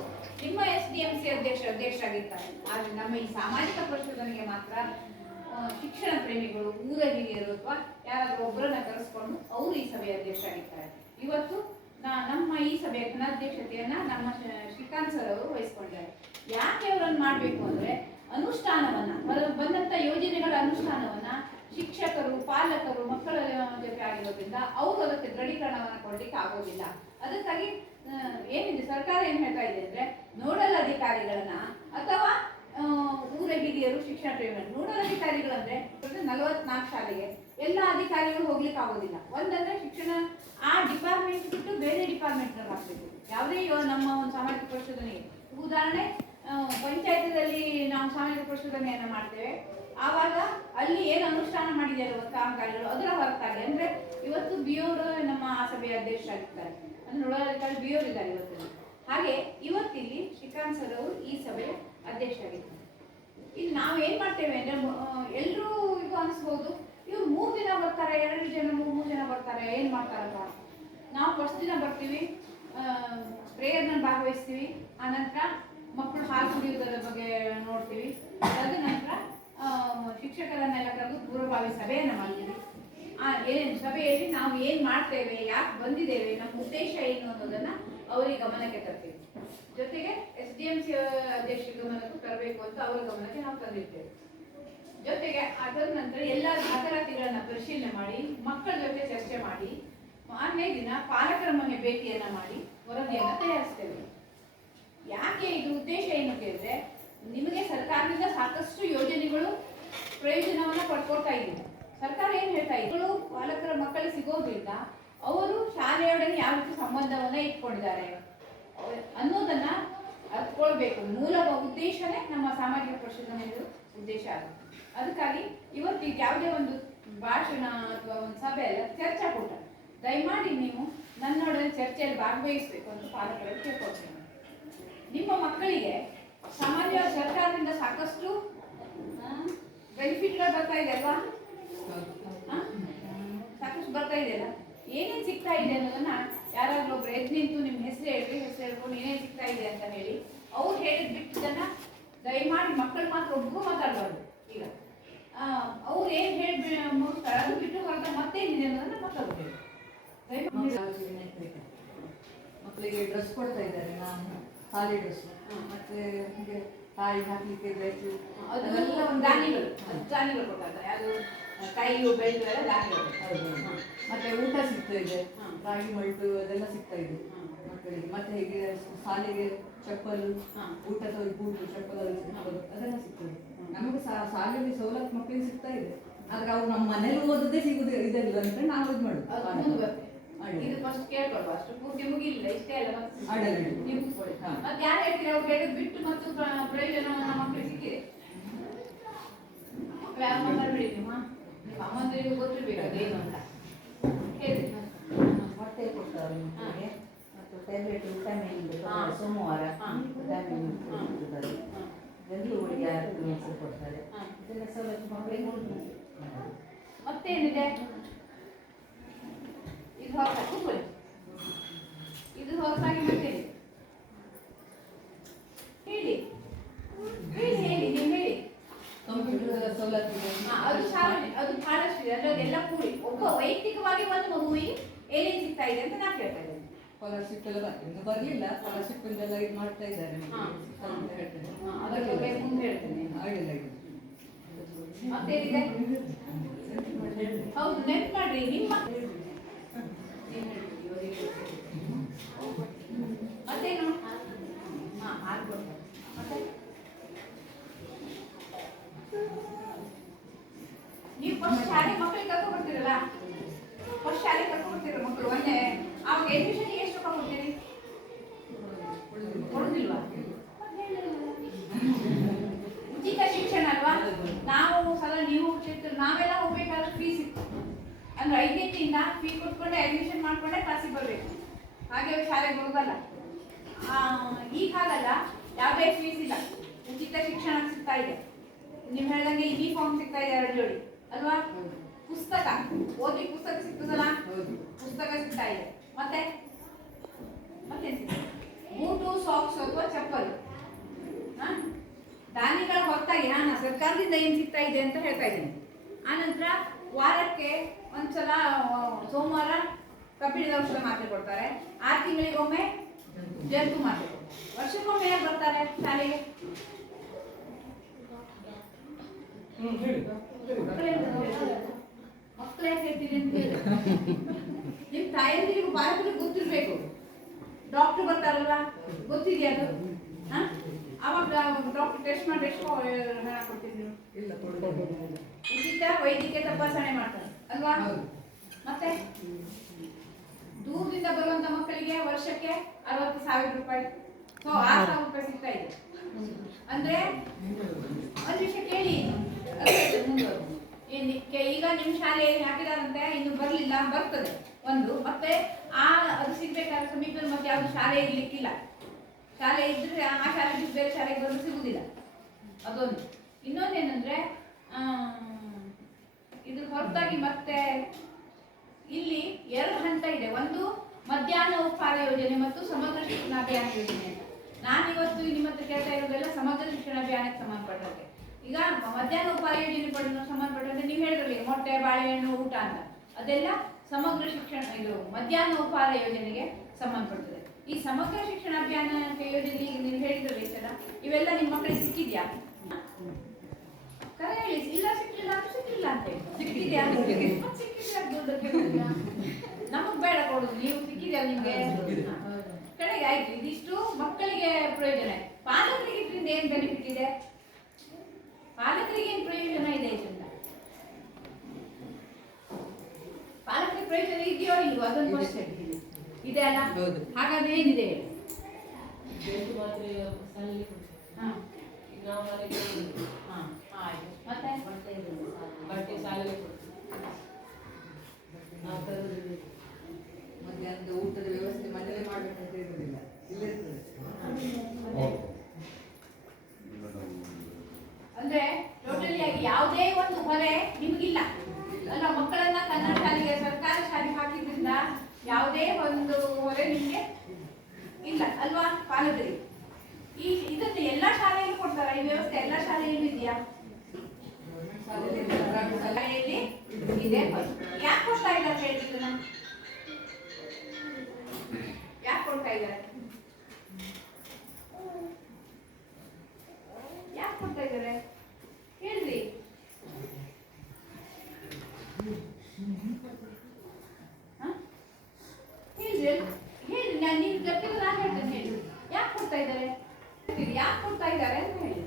ನಿಮ್ಮ SDMC ಅಧ್ಯಕ್ಷರಾಗಿರ್ತಾರೆ. ಆದ್ರೆ ನಮ್ಮ ಈ ಸಾಮಾಜಿಕ ಪರಿಶೋಧನೆಗೆ ಮಾತ್ರ ಶಿಕ್ಷಣ ಪ್ರೇಮಿಗಳು, ಊರ ಹಿರಿಯರು ಅಥವಾ ಯಾರಾದ್ರೂ ಒಬ್ಬರನ್ನ ಕರೆಸ್ಕೊಂಡು ಅವರು ಈ ಸಭೆಯ ಅಧ್ಯಕ್ಷರಾಗಿರ್ತಾರೆ. ಇವತ್ತು ನಮ್ಮ ಈ ಸಭೆಯ ಘನಾಧ್ಯಕ್ಷತೆಯನ್ನ ನಮ್ಮ ಶ್ರೀಕಾಂತ್ ಸರ್ ಅವರು ವಹಿಸ್ಕೊಂಡಿದ್ದಾರೆ. ಯಾಕೆ ಅವರನ್ನು ಮಾಡಬೇಕು ಅಂದ್ರೆ ಅನುಷ್ಠಾನವನ್ನ ಬಂದಂತ ಯೋಜನೆಗಳ ಅನುಷ್ಠಾನವನ್ನ ಶಿಕ್ಷಕರು, ಪಾಲಕರು, ಮಕ್ಕಳ ಜೊತೆ ಆಗಿರೋದ್ರಿಂದ ಅವರು ಅದಕ್ಕೆ ದೃಢೀಕರಣವನ್ನು ಕೊಡ್ಲಿಕ್ಕೆ ಆಗೋದಿಲ್ಲ. ಅದಕ್ಕಾಗಿ ಏನಿದೆ ಸರ್ಕಾರ ಏನ್ ಹೇಳ್ತಾ ಇದೆ ಅಂದ್ರೆ ನೋಡಲ್ ಅಧಿಕಾರಿಗಳನ್ನ ಅಥವಾ ಊರ ಹಿರಿಯರು, ಶಿಕ್ಷಣ ಪ್ರೇಮಿಗಳು. ನೋಡಲ್ ಅಧಿಕಾರಿಗಳಂದ್ರೆ 44 ಶಾಲೆಗೆ ಎಲ್ಲ ಅಧಿಕಾರಿಗಳು ಹೋಗ್ಲಿಕ್ಕೆ ಆಗೋದಿಲ್ಲ. ಒಂದಂದ್ರೆ ಶಿಕ್ಷಣ ಆ ಡಿಪಾರ್ಟ್ಮೆಂಟ್ ಬಿಟ್ಟು ಬೇರೆ ಡಿಪಾರ್ಟ್ಮೆಂಟ್ ಹಾಕ್ಬೇಕು. ಯಾವುದೇ ನಮ್ಮ ಒಂದು ಸಾಮಾಜಿಕ ಪರಿಶೋಧನೆಗೆ ಉದಾಹರಣೆ ಪಂಚಾಯತ್ದಲ್ಲಿ ನಾವು ಸಾಮಾಜಿಕ ಪರಿಶೋಧನೆಯನ್ನ ಮಾಡ್ತೇವೆ. ಆವಾಗ ಅಲ್ಲಿ ಏನು ಅನುಷ್ಠಾನ ಮಾಡಿದ್ದಾರೆ ಕಾಮಗಾರಿಗಳು ಅದರ ಹೊರತಾಗಿ ಅಂದ್ರೆ ಇವತ್ತು BO ನಮ್ಮ ಆ ಸಭೆಯ ಅಧ್ಯಕ್ಷರಾಗಿರ್ತಾರೆ, ಅಂದ್ರೆ ನೋಡೋದಕ್ಕಾಗಿ BO ಇದ್ದಾರೆ ಇವತ್ತು. ಹಾಗೆ ಇವತ್ತಿಲ್ಲಿ ಶ್ರೀಕಾಂತ್ ಸರ್ ಅವರು ಈ ಸಭೆಯ ಅಧ್ಯಕ್ಷರಾಗಿರ್ತಾರೆ. ಇಲ್ಲಿ ನಾವು ಏನ್ ಮಾಡ್ತೇವೆ ಅಂದ್ರೆ ಎಲ್ಲರೂ ಇದು ಅನಿಸ್ಬೋದು, ಇವ್ರು 3 ದಿನ ಬರ್ತಾರೆ, 2 ಜನ 3 ಜನ ಬರ್ತಾರೆ, ಏನ್ ಮಾಡ್ತಾರಲ್ಲ. ನಾವು ಫಸ್ಟ್ ದಿನ ಬರ್ತೀವಿ, ಪ್ರೇಯರ್ನ ಭಾಗವಹಿಸ್ತೀವಿ, ಆನಂತರ ಮಕ್ಕಳು ಹಾಲು ಕುಡಿಯೋದರ ಬಗ್ಗೆ ನೋಡ್ತೀವಿ, ಅದ ನಂತರ ಶಿಕ್ಷಕರನ್ನೆಲ್ಲ ಕರೆದು ಪೂರ್ವಭಾವಿ ಸಭೆಯನ್ನ ಮಾಡ್ತೀವಿ. ಸಭೆಯಲ್ಲಿ ನಾವು ಏನ್ ಮಾಡ್ತೇವೆ, ಯಾಕೆ ಬಂದಿದ್ದೇವೆ, ನಮ್ಮ ಉದ್ದೇಶ ಏನು ಅನ್ನೋದನ್ನ ಅವರಿಗೆ ಗಮನಕ್ಕೆ ತರ್ತೀವಿ. ಜೊತೆಗೆ SDMC ಅಧ್ಯಕ್ಷರ ಗಮನಕ್ಕೂ ತರಬೇಕು ಅಂತ ಅವರ ಗಮನಕ್ಕೆ ನಾವು ತಂದಿರ್ತೇವೆ. ಜೊತೆಗೆ ಅದರ ನಂತರ ಎಲ್ಲ ದಾಖಲಾತಿಗಳನ್ನ ಪರಿಶೀಲನೆ ಮಾಡಿ ಮಕ್ಕಳ ಜೊತೆ ಚರ್ಚೆ ಮಾಡಿ 4ನೇ ದಿನ ಪಾಲಕರ ಮನೆ ಭೇಟಿಯನ್ನ ಮಾಡಿ ವರದಿಯನ್ನ ತಯಾರಿಸ್ತೇವೆ. ಯಾಕೆ ಇದು ಉದ್ದೇಶ ಏನು ಕೇಳಿದ್ರೆ, ನಿಮಗೆ ಸರ್ಕಾರದಿಂದ ಸಾಕಷ್ಟು ಯೋಜನೆಗಳು ಪ್ರಯೋಜನವನ್ನ ಪಡ್ಕೊಳ್ತಾ ಇದ್ದೀವಿ. ಸರ್ಕಾರ ಏನ್ ಹೇಳ್ತಾ ಇದ್ರು, ಪಾಲಕರ ಮಕ್ಕಳಿಗೆ ಸಿಗೋದ್ರಿಂದ ಅವರು ಶಾಲೆಯೊಡನೆ ಯಾವ ರೀತಿ ಸಂಬಂಧವನ್ನ ಇಟ್ಕೊಂಡಿದ್ದಾರೆ ಅನ್ನೋದನ್ನ ಅರ್ಥಕೊಳ್ಬೇಕು. ಮೂಲ ಉದ್ದೇಶನೇ ನಮ್ಮ ಸಾಮಾಜಿಕ ಪರಿಶೋಧನೆ ಉದ್ದೇಶ ಆಗುತ್ತೆ. ಅದಕ್ಕಾಗಿ ಇವತ್ತು ಯಾವುದೇ ಒಂದು ಭಾಷಣ ಅಥವಾ ಒಂದು ಸಭೆ ಅಲ್ಲ, ಚರ್ಚಾಕೂಟ, ದಯಮಾಡಿ ನೀವು ನನ್ನೊಡನೆ ಚರ್ಚೆಯಲ್ಲಿ ಭಾಗವಹಿಸಬೇಕು ಅಂತ ಪಾಲಕರಲ್ಲಿ ಕೇಳ್ಕೊಳ್ತೇನೆ. ನಿಮ್ಮ ಮಕ್ಕಳಿಗೆ ಸಾಮಾನ್ಯವಾಗಿ ಸರ್ಕಾರದಿಂದ ಸಾಕಷ್ಟು ಬೆನಿಫಿಟ್ಗಳು ಬರ್ತಾ ಇದೆ ಅಲ್ವಾ, ಸಾಕಷ್ಟು ಬರ್ತಾ ಇದೆಯಲ್ಲ, ಏನೇನು ಸಿಗ್ತಾ ಇದೆ ಅನ್ನೋದನ್ನ ಯಾರಾದ್ರೂ ಒಬ್ರು ಎದ್ದು ನಿಂತು ನಿಮ್ಮ ಹೆಸರು ಹೇಳ್ಕೊಂಡು ಏನೇನು ಸಿಗ್ತಾ ಇದೆ ಅಂತ ಹೇಳಿ ಅವ್ರು ಹೇಳಿದ್ ಬಿಟ್ಟದನ್ನ ದಯಮಾಡಿ ಮಕ್ಕಳು ಮಾತ್ರ ಒಬ್ಬರು ಮಾತಾಡಬಾರ್ದು. ಈಗ ಅವ್ರು ಏನ್ ಹೇಳಿ ಮುಗಿಸ್ತಾರೆ ಅದು ಬಿಟ್ಟು ಹೊರತ ಮತ್ತೇನಿದೆ ಅನ್ನೋದನ್ನ ಮಾತಾಡ್ಬೇಕು. ಮಕ್ಕಳಿಗೆ ಡ್ರೆಸ್ ಕೊಡ್ತಾ ಇದ್ದಾರೆ, ನಾನು ಖಾಲಿ ಡ್ರೆಸ್, ಮತ್ತೆ ಹೀಗೆ ತಾಯಿ ಹಾಕ್ಲಿಕ್ಕೆ ಬೇಕು ಅದೆಲ್ಲ ಒಂದು ಧಾನ್ಯಗಳು ಕೊಡ್ತಾರೆ. ಅದು ಕೈಯು ಬೆಳೆದೆಲ್ಲ ಧಾನ್ಯಗಳು. ಹೌದು. ಮತ್ತೆ ಊಟ ಸಿಗ್ತಾ ಇದೆ, ರಾಗಿ ಮಲ್ಟು ಅದೆಲ್ಲ ಸಿಗ್ತಾ ಇದೆ ಮಕ್ಕಳಿಗೆ. ಮತ್ತೆ ಹೀಗೆ ಶಾಲೆಗೆ ಚಪ್ಪಲು, ಊಟದ ಬೂಟು, ಚಪ್ಪಲು ಅದೆಲ್ಲ ಸಿಗ್ತದೆ. ನಮಗೆ ಶಾಲೆಯಲ್ಲಿ ಸವಲತ್ತು ಮಕ್ಕಳಿಗೆ ಸಿಗ್ತಾ ಇದೆ. ಆದ್ರೆ ಅವ್ರು ನಮ್ಮ ಮನೇಲಿ ಓದೋದೇ ಸಿಗುದು ಇದೆಲ್ಲ ಅಂತ ನಾವು ಇದು ಮಾಡುದು. ಇದು ಫಸ್ಟ್ ಕೇಳ್ಕೊಳ್ವಾ, ಅಷ್ಟು ಪೂರ್ತಿ ಮುಗಿಲಿಲ್ಲ, ಇಷ್ಟೇ ಅಲ್ಲ ಅಡ್ಡಲ್ಲ. ಮತ್ತೆ ಯಾರು ಹೇಳ್ತೀರಿ ಅವ್ರು ಹೇಳಿದ್ ಬಿಟ್ಟು ಮತ್ತು ಪ್ರಯೋಜನ ನಮ್ಮ ಮಕ್ಕಳಿಗೆ ಸಿಕ್ಕಿದೆ. ವ್ಯಾಯಾಮ ಮಾಡಬೇಡಿ, ನಿಮ್ಮ ಅಮ್ಮಂದಿರಿಗೆ ಗೊತ್ತಿರ್ಬೇಕು ಅದೇನು ಅಂತ ಹೇಳಿ. ಮೊಟ್ಟೆ ಕೊಡ್ತಾರೆ ಮಕ್ಕಳಿಗೆ, ಮತ್ತು ಟ್ಯಾಬ್ಲೆಟ್ ವಿಟಮಿನ್ ಸೋಮವಾರ ವಿಟಮಿನ್ ಕೊಡ್ತಾರೆ, ಜಂತುಗಳಿಗೆ ಕೊಡ್ತಾರೆ. ಇದೆಲ್ಲ ಸವಲತ್ತು ಮಕ್ಕಳಿಗೆ ಉಂಟು. ಮತ್ತೇನಿದೆ ಇದು ಹೊರತಾಗಿ ಇದು ಹೊರತಾಗಿ ಮತ್ತೆ ಹೇಳಿ ಹೇಳಿ ಹೇಳಿ ನೀವು ಹೇಳಿ. ಕಂಪ್ಯೂಟರ್ ಸವಲತ್ತು ಇದೆ. ಅದು ಅದು ಬಹಳಷ್ಟು ಇದೆ. ಅಂದ್ರೆ ಅದೆಲ್ಲ ಕೂಡಿ ಒಬ್ಬ ವೈಯಕ್ತಿಕವಾಗಿ ಒಂದು ಮಗುವಿಗೆ ಏನೇನು ಸಿಗ್ತಾ ಇದೆ ಅಂತ ನಾನು ಕೇಳ್ತಾ ಇದ್ದೇನೆ. ಸ್ಕಾಲರ್ಶಿಪ್ ಎಲ್ಲ ಇನ್ನು ಬರಲಿಲ್ಲ, ಸ್ಕಾಲರ್ಶಿಪ್ ಎಲ್ಲ ಇದು ಮಾಡ್ತಾ ಇದ್ದಾರೆ ಅಂತ ಹೇಳ್ತೇನೆ. ಅದರ ಬಗ್ಗೆ ಮುಂದೆ ಹೇಳ್ತೇನೆ. ಆಗಿಲ್ಲ ಮತ್ತೇನಿದೆ? ಹೌದು, ನೆನ್ಪು ಮಾಡ್ರಿ ನಿಮ್ಮ ಮತ್ತೇನು? ಆಗ್ಬೋದು. ಮತ್ತೆ ನೀವು ಫಸ್ಟ್ ಶಾಲೆ ಮಕ್ಕಳಿಗೆ ಕರ್ಕೊಂಡು ಬರ್ತೀರಲ್ಲ, ಫಸ್ಟ್ ಶಾಲೆ ಕರ್ಕೊಂಡು ಬರ್ತೀರ ಮಕ್ಕಳು ಒಂದೇ, ಅವಾಗ ಎಡ್ಮಿಷನ್ಗೆ ಎಷ್ಟು ರೊಕ್ಕ ಕೊಡ್ತೀರಿ? ಕೊಡುದಿಲ್ವಾ? ಉಚಿತ ಶಿಕ್ಷಣ ಅಲ್ವಾ? ನಾವು ಸಲ ನೀವು ನಾವೆಲ್ಲ ಹೋಗ್ಬೇಕಾದ್ರೆ ಫೀಸ್ ಇತ್ತು. ಅಂದ್ರೆ 5ನೇದಿಂದ ಫೀ ಕೊಟ್ಕೊಂಡೆ ಅಡ್ಮಿಷನ್ ಮಾಡ್ಕೊಂಡೆ ಕ್ಲಾಸಿಗೆ ಬರಬೇಕು. ಹಾಗೆ ಶಾಲೆಗೆ ಬರೋದಲ್ಲ. ಈಗ ಹಾಗಲ್ಲ, ಯಾವುದೇ ಫೀಸ್ ಇಲ್ಲ, ಉಚಿತ ಶಿಕ್ಷಣ ಸಿಗ್ತಾ ಇದೆ. ನೀವು ಹೇಳ್ದಂಗೆ ಯೂನಿಫಾರ್ಮ್ ಸಿಗ್ತಾ ಇದೆ 2 ಜೋಡಿ ಅಲ್ವಾ? ಪುಸ್ತಕ ಓದ್ಲಿಕ್ಕೆ ಪುಸ್ತಕ ಸಿಗ್ತದಲ್ಲ, ಪುಸ್ತಕ ಸಿಗ್ತಾ ಇದೆ. ಮತ್ತೆ ಮತ್ತೆ ಬೂಟು, ಸಾಕ್ಸ್ ಅಥವಾ ಚಪ್ಪಲು. ಧಾನ್ಯಗಳ ಹೊರತಾಗಿ ನಾನು ಸರ್ಕಾರದಿಂದ ಏನು ಸಿಗ್ತಾ ಇದೆ ಅಂತ ಹೇಳ್ತಾ ಇದ್ದೀನಿ. ಆನಂತರ ವಾರಕ್ಕೆ ಒಂದ್ಸಲ ಸೋಮವಾರ ಕಬ್ಬಿಣದ ಔಷಧ ಮಾತ್ರೆ ಕೊಡ್ತಾರೆ, 6 ತಿಂಗಳಿಗೊಮ್ಮೆ ಜಂತು ಮಾತ್ರೆ ಕೊಡ್ತಾರೆ. ವರ್ಷಕ್ಕೊಮ್ಮೆ ಯಾರು ಬರ್ತಾರೆ ಶಾಲೆಗೆ? ಮಕ್ಕಳೇ ಹೇಳ್ತೀರಿ ಅಂತ ಹೇಳಿ ನಿಮ್ಮ ತಾಯಂದಿರಿಗೂ ಬಾಲಕರಿಗೂ ಗೊತ್ತಿರ್ಬೇಕು. ಡಾಕ್ಟರ್ ಬರ್ತಾರಲ್ವಾ, ಗೊತ್ತಿದೆಯಾ ಅದು? ಅವಾಗ ಡಾಕ್ಟರ್ ಟೆಸ್ಟ್ ಮಾಡಿ ಎಷ್ಟು ಹಣ ಕೊಡ್ತೀರಿ ನೀವು? ಉಚಿತ ವೈದ್ಯಕೀಯ ತಪಾಸಣೆ ಮಾಡ್ತಾರೆ ಅಲ್ವಾ? ಮತ್ತೆ ದೂರದಿಂದ ಬರುವಂತ ಮಕ್ಕಳಿಗೆ ವರ್ಷಕ್ಕೆ 60,000 ರೂಪಾಯಿ, ಸೊ 6,000 ರೂಪಾಯಿ ಸಿಗ್ತಾ ಇದೆ. ಅಂದ್ರೆ ಒಂದು ವಿಷಯ ಕೇಳಿ, ಈಗ ನಿಮ್ಮ ಶಾಲೆಯಲ್ಲಿ ಹಾಕಿದಾರಂತೆ, ಇನ್ನು ಬರಲಿಲ್ಲ, ಬರ್ತದೆ ಒಂದು. ಮತ್ತೆ ಅದು ಸಿಗ್ಬೇಕಾದ್ರೆ ಸಮೀಪದಲ್ಲಿ ಮತ್ತೆ ಯಾವ್ದು ಶಾಲೆ ಇರ್ಲಿಕ್ಕಿಲ್ಲ. ಶಾಲೆ ಇದ್ರೆ ಆ ಶಾಲೆ ಬಿಟ್ಟು ಬೇರೆ ಶಾಲೆಗೆ ಬರಲು ಸಿಗುದಿಲ್ಲ, ಅದೊಂದು. ಇನ್ನೊಂದೇನಂದ್ರೆ ಇದ್ರ ಹೊರತಾಗಿ ಮತ್ತೆ ಇಲ್ಲಿ 2 ಹಂತ ಇದೆ. ಒಂದು ಮಧ್ಯಾಹ್ನ ಉಪಹಾರ ಯೋಜನೆ ಮತ್ತು ಸಮಗ್ರ ಶಿಕ್ಷಣ ಅಭಿಯಾನ ಯೋಜನೆ ಅಂತ. ನಾನಿವತ್ತು ನಿಮ್ಮ ಹತ್ರ ಕೇಳ್ತಾ ಇರೋದೆಲ್ಲ ಸಮಗ್ರ ಶಿಕ್ಷಣ ಅಭಿಯಾನಕ್ಕೆ ಸಂಬಂಧಪಟ್ಟಂತೆ. ಈಗ ಮಧ್ಯಾಹ್ನ ಉಪಹಾರ ಯೋಜನೆ ಸಂಬಂಧಪಟ್ಟಂತೆ ನೀವು ಹೇಳಿದ್ರಲ್ಲಿ ಮೊಟ್ಟೆ, ಬಾಳೆಹಣ್ಣು, ಊಟ ಅಂತ, ಅದೆಲ್ಲ ಸಮಗ್ರ ಶಿಕ್ಷಣ, ಇದು ಮಧ್ಯಾಹ್ನ ಉಪಹಾರ ಯೋಜನೆಗೆ ಸಂಬಂಧಪಡ್ತದೆ. ಈ ಸಮಗ್ರ ಶಿಕ್ಷಣ ಅಭಿಯಾನ ಯೋಜನೆಗೆ ನೀವು ಹೇಳಿದ್ರಲ್ಲ ಈ ಸಲ, ಇವೆಲ್ಲ ನಿಮ್ಮ ಮಕ್ಕಳಿಗೆ ಸಿಕ್ಕಿದ್ಯಾ? ಕರೆ ಹೇಳಿ, ಇಲ್ಲ ಸಿಕ್ಕಿಲ್ಲ ಅಂತ ಸಿಕ್ಕಿಲ್ಲ ಅಂತ ಹೇಳಿ. ಸಿಕ್ಕಿದ್ಯಾ? ಸಿಕ್ಕಿದ್ಯಾ? ನಮಗ್ ಬೇಡ ಕೊಡುದು, ನೀವು ಸಿಕ್ಕಿದ್ಯಾ ನಿಮ್ಗೆ? ಕಡೆಗೆ ಆಯ್ತು. ಇದಿಷ್ಟು ಮಕ್ಕಳಿಗೆ ಪ್ರಯೋಜನ. ಪಾಲಕರಿಗೆ ಇದರಿಂದ ಏನ್ ಬೆನಿಫಿಟ್ ಇದೆ? ಪಾಲಕರಿಗೆ ಏನ್ ಪ್ರಯೋಜನ ಇದೆ ಇದರಿಂದ? ಪಾಲಕರಿಗೆ ಪ್ರಯೋಜನ ಇದೆಯೋ ಇಲ್ವೋ ಅದೊಂದು ಕ್ವಶನ್ ಇದೆ ಅಲ್ಲ? ಹಾಗಾದ್ರೆ ಏನಿದೆ ಹೇಳಿ? ಮತ್ತೆ ಮಧ್ಯಾಹ್ನದ ಊಟದ ವ್ಯವಸ್ಥೆ ಮನೆಯಲ್ಲೇ ಮಾಡ್ಬೇಕಂತ ಇರುವುದಿಲ್ಲ, ಇಲ್ಲೇ ಇರ್ತದೆ. ಅಂದ್ರೆ ಟೋಟಲಿ ಆಗಿ ಯಾವುದೇ ಒಂದು ಹೊರೆ ನಿಮಗಿಲ್ಲ ಅಲ್ಲ. ಮಕ್ಕಳನ್ನ ಕನ್ನಡ ಶಾಲೆಗೆ, ಸರ್ಕಾರ ಶಾಲೆಗೆ ಹಾಕಿದ್ರಿಂದ ಯಾವುದೇ ಒಂದು ಹೊರೆ ನಿಮಗೆ ಇಲ್ಲ ಅಲ್ವಾ ಪಾಲಕರಿಗೆ? ಇದನ್ನು ಎಲ್ಲಾ ಶಾಲೆಯಲ್ಲೂ ಕೊಡ್ತಾರ ಈ ವ್ಯವಸ್ಥೆ? ಎಲ್ಲಾ ಶಾಲೆಯಲ್ಲೂ ಇದೆಯಾ? ಶಾಲೆಯಲ್ಲಿ ಇದೆ. ಯಾಕೆ ಕೊಡ್ತಾ ಇದ್ದಾರೆ ಹೇಳಿ? ಯಾಕೆ ಕೊಡ್ತಾ ಇದ್ದಾರೆ? ಹೇಳಿ ಹೇಳಿ, ನಾನು ನೀವು ಗೊತ್ತಿಲ್ಲ, ನಾನು ಹೇಳ್ತೇನೆ ಹೇಳಿ. ಯಾಕೆ ಕೊಡ್ತಾ ಇದ್ದಾರೆ ಅಂತ ಹೇಳಿ.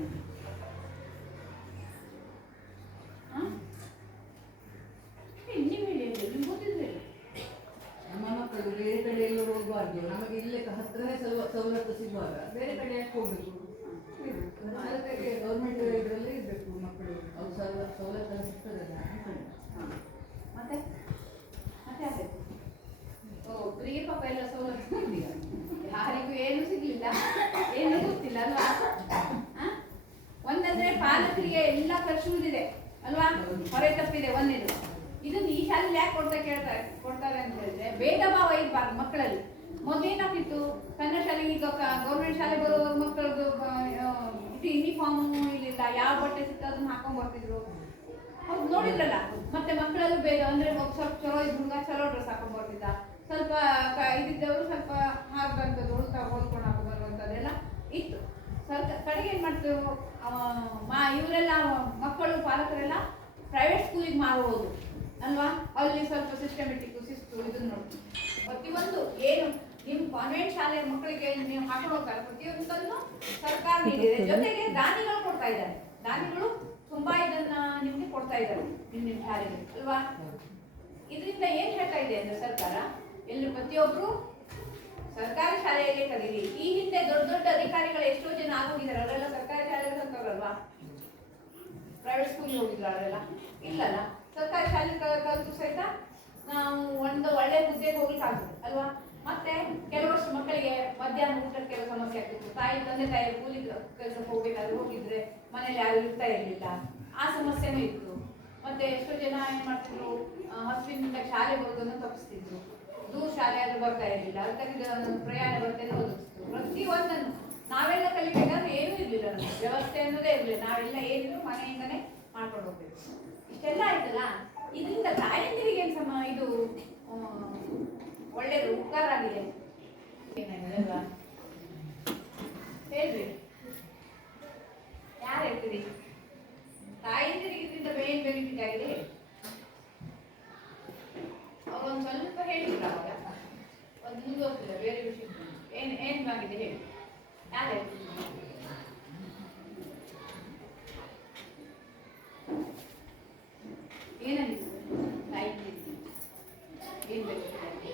ನೀವು ಹೇಳಿ, ನಿಮ್ಗೆ ಗೊತ್ತಿದ್ರೆ ನಮ್ಮ ಮಕ್ಕಳು ಬೇರೆ ಕಡೆ ಎಲ್ಲ ಹೋಗಬಾರ್ದು, ನಮಗೆ ಇಲ್ಲೇ ಹತ್ರನೇ ಸವಲತ್ತು ಸಿಗುವಾಗ ಬೇರೆ ಕಡೆ ಯಾಕೆ ಹೋಗ್ಬೇಕು? ಅದಕ್ಕೆ ಗೌರ್ಮೆಂಟ್ ಇದರಲ್ಲೇ ಇರಬೇಕು ಮಕ್ಕಳು, ಅವ್ರು ಸವಲತ್ತನ್ನು ಸಿಗ್ತದಲ್ಲ. ಮತ್ತೆ ಮತ್ತೆ ಅದೇ ಒಬ್ಬರಿಗೆ ಪಾಪ ಎಲ್ಲ ಸವಲತ್ತು ಸಿಗಲಿಲ್ಲ, ಯಾರಿಗೂ ಏನು ಸಿಗ್ಲಿಲ್ಲ, ಏನು ಗೊತ್ತಿಲ್ಲ ಅಲ್ವಾ? ಒಂದಂದ್ರೆ ಪಾಲಕರಿಗೆ ಎಲ್ಲ ಖರ್ಚು ಉಳಿದಿದೆ ಅಲ್ವಾ, ಹೊರೆ ತಪ್ಪಿದೆ ಒಂದೇದು. ಇದನ್ನು ಈ ಶಾಲೆಯಲ್ಲಿ ಯಾಕೆ ಕೊಡ್ತಾರೆ ಅಂತ ಹೇಳಿದ್ರೆ ಭೇದ ಭಾವ ಇರಬಾರ್ದು ಮಕ್ಕಳಲ್ಲಿ. ಮೊದಲೇನಾಗಿತ್ತು, ಕನ್ನಡ ಶಾಲೆಗೆ ಈಗ ಗೌರ್ಮೆಂಟ್ ಶಾಲೆ ಬರೋ ಮಕ್ಕಳದ್ದು ಇದು ಯೂನಿಫಾರ್ಮು ಇರಲಿಲ್ಲ, ಯಾವ ಬಟ್ಟೆ ಸಿಕ್ಕ ಅದನ್ನ ಹಾಕೊಂಡ್ ಬರ್ತಿದ್ರು, ಹೌದು ನೋಡಿದ್ರಲ್ಲ. ಮತ್ತೆ ಮಕ್ಕಳಲ್ಲೂ ಬೇಗ ಅಂದ್ರೆ ಸ್ವಲ್ಪ ಚಲೋ ಇದ್ದಾಗ ಚಲೋ ಡ್ರೆಸ್ ಹಾಕೊಂಡ್ ಬರ್ತಿದ್ದ, ಸ್ವಲ್ಪ ಇದಿದ್ದವರು ಸ್ವಲ್ಪ ಹಾಕಂಥದ್ದು ಹೊಲ್ಕೊಂಡು ಹಾಕೊಂಡ್ ಬರುವಂಥದ್ದೆಲ್ಲ ಇತ್ತು. ಸ್ವಲ್ಪ ಕಡೆಗೆ ಏನು ಮಾಡ್ತೀವಿ, ಇವರೆಲ್ಲ ಮಕ್ಕಳು ಪಾಲಕರೆಲ್ಲ ಪ್ರೈವೇಟ್ ಸ್ಕೂಲಿಗೆ ಮಾರುವುದು ಅಲ್ವಾ, ಅಲ್ಲಿ ಸ್ವಲ್ಪ ಸಿಸ್ಟಮೆಟಿಕ್ ಶಿಸ್ತು ಇದನ್ನು ನೋಡಿ. ಪ್ರತಿಯೊಂದು ಏನು ನಿಮ್ಮ ಕಾನ್ವೆಂಟ್ ಶಾಲೆಯ ಮಕ್ಕಳಿಗೆ ನೀವು ಹಾಕೊಂಡು ಹೋಗ್ತಾರೆ, ಪ್ರತಿಯೊಂದನ್ನು ಸರ್ಕಾರ ನೀಡಿದೆ. ಜೊತೆಗೆ ದಾನಿಗಳು ಕೊಡ್ತಾ ಇದ್ದಾರೆ, ದಾನಿಗಳು ತುಂಬಾ ಇದನ್ನ ನಿಮ್ಗೆ ಕೊಡ್ತಾ ಇದ್ದಾರೆ ನಿಮ್ಮ ಶಾಲೆಗೆ ಅಲ್ವಾ. ಇದರಿಂದ ಏನ್ ಹೇಳ್ತಾ ಇದೆ ಅಂದ್ರೆ ಸರ್ಕಾರ ಎಲ್ಲಿ ಪ್ರತಿಯೊಬ್ರು ಸರ್ಕಾರಿ ಶಾಲೆಯಲ್ಲಿ ಕಲೀರಿ. ಈ ಹಿಂದೆ ದೊಡ್ಡ ದೊಡ್ಡ ಅಧಿಕಾರಿಗಳು ಎಷ್ಟೋ ಜನ ಆಗೋಗಿದ್ದಾರೆ, ಅವರೆಲ್ಲ ಸರ್ಕಾರಿ ಶಾಲೆಯಲ್ಲಿ ಕಲ್ತವ್ರಲ್ವಾ, ಪ್ರೈವೇಟ್ ಸ್ಕೂಲ್ಗೆ ಹೋಗಿದ್ರು ಅವರೆಲ್ಲ ಇಲ್ಲಲ್ಲ. ಸರ್ಕಾರಿ ಶಾಲೆ ಕಲಿತು ಸಹಿತ ನಾವು ಒಂದು ಒಳ್ಳೆ ಹುದ್ದೆಗೆ ಹೋಗ್ಲಿಕ್ಕೆ ಆಗ್ತದೆ ಅಲ್ವಾ. ಮತ್ತೆ ಕೆಲವಷ್ಟು ಮಕ್ಕಳಿಗೆ ಮಧ್ಯಾಹ್ನ ಊಟಕ್ಕೆಲ್ಲ ಸಮಸ್ಯೆ ಆಗ್ತಿತ್ತು, ತಂದೆ ತಾಯಿ ಕೂಲಿ ಕೆಲಸಕ್ಕೆ ಹೋಗ್ಬೇಕಾದ್ರೆ ಹೋಗಿದ್ರೆ ಮನೇಲಿ ಯಾರು ಇರ್ತಾ ಇರಲಿಲ್ಲ, ಆ ಸಮಸ್ಯೆನೂ ಇತ್ತು. ಮತ್ತೆ ಎಷ್ಟೋ ಜನ ಏನ್ ಮಾಡ್ತಿದ್ರು, ಹಸಿವಿನಿಂದ ಶಾಲೆ ಬರೋದನ್ನು ತಪ್ಪಿಸ್ತಿದ್ರು, ದೂರ ಶಾಲೆ ಆದ್ರೂ ಬರ್ತಾ ಇರಲಿಲ್ಲ, ಅದಕ್ಕೆ ಪ್ರಯಾಣ ಬರ್ತೇನೆ ಓದಿಸ್ತಿದ್ರು. ಪ್ರತಿಯೊಂದನ್ನು ನಾವೆಲ್ಲ ಕಲಿಬೇಕಾದ್ರೆ ಏನೂ ಇರಲಿಲ್ಲ, ವ್ಯವಸ್ಥೆ ಅನ್ನೋದೇ ಇರಲಿಲ್ಲ, ನಾವೆಲ್ಲ ಏನಿದ್ರು ಮನೆಯಿಂದನೇ ಮಾಡ್ಕೊಂಡು ಹೋಗ್ಬೇಕು. ಇಷ್ಟೆಲ್ಲ ಆಯ್ತಲ್ಲ, ಇದರಿಂದ ತಾಯಂದಿರಿಗೆ ಇದು ಒಳ್ಳೇದು ಉಪಕಾರ ಆಗಿದೆ ಅಲ್ವಾ? ಹೇಳ್ರಿ, ಯಾರು ಹೇಳ್ತೀರಿ? ತಾಯಂದಿರಿಗೆ ಇದರಿಂದ ಏನ್ ಬೆನಿಫಿಟ್ ಆಗಿದೆ ಹೇಳಿ. ಅವರೊಂದು ಸ್ವಲ್ಪ ಹೇಳಿದ್ರು ಅವಾಗ, ಒಂದು ಮುಂದುವರ್ತಿಲ್ಲ ಬೇರೆ ವಿಷಯ ಏನಾಗಿದೆ ಹೇಳಿ, ಯಾರು ಹೇಳ್ತೀರಿ? ಏನಾಗಿದೆ ತಾಯಂದಿರಿಗೆ ಏನ್ ಬೆನಿಫಿಟ್ ಆಗಿದೆ?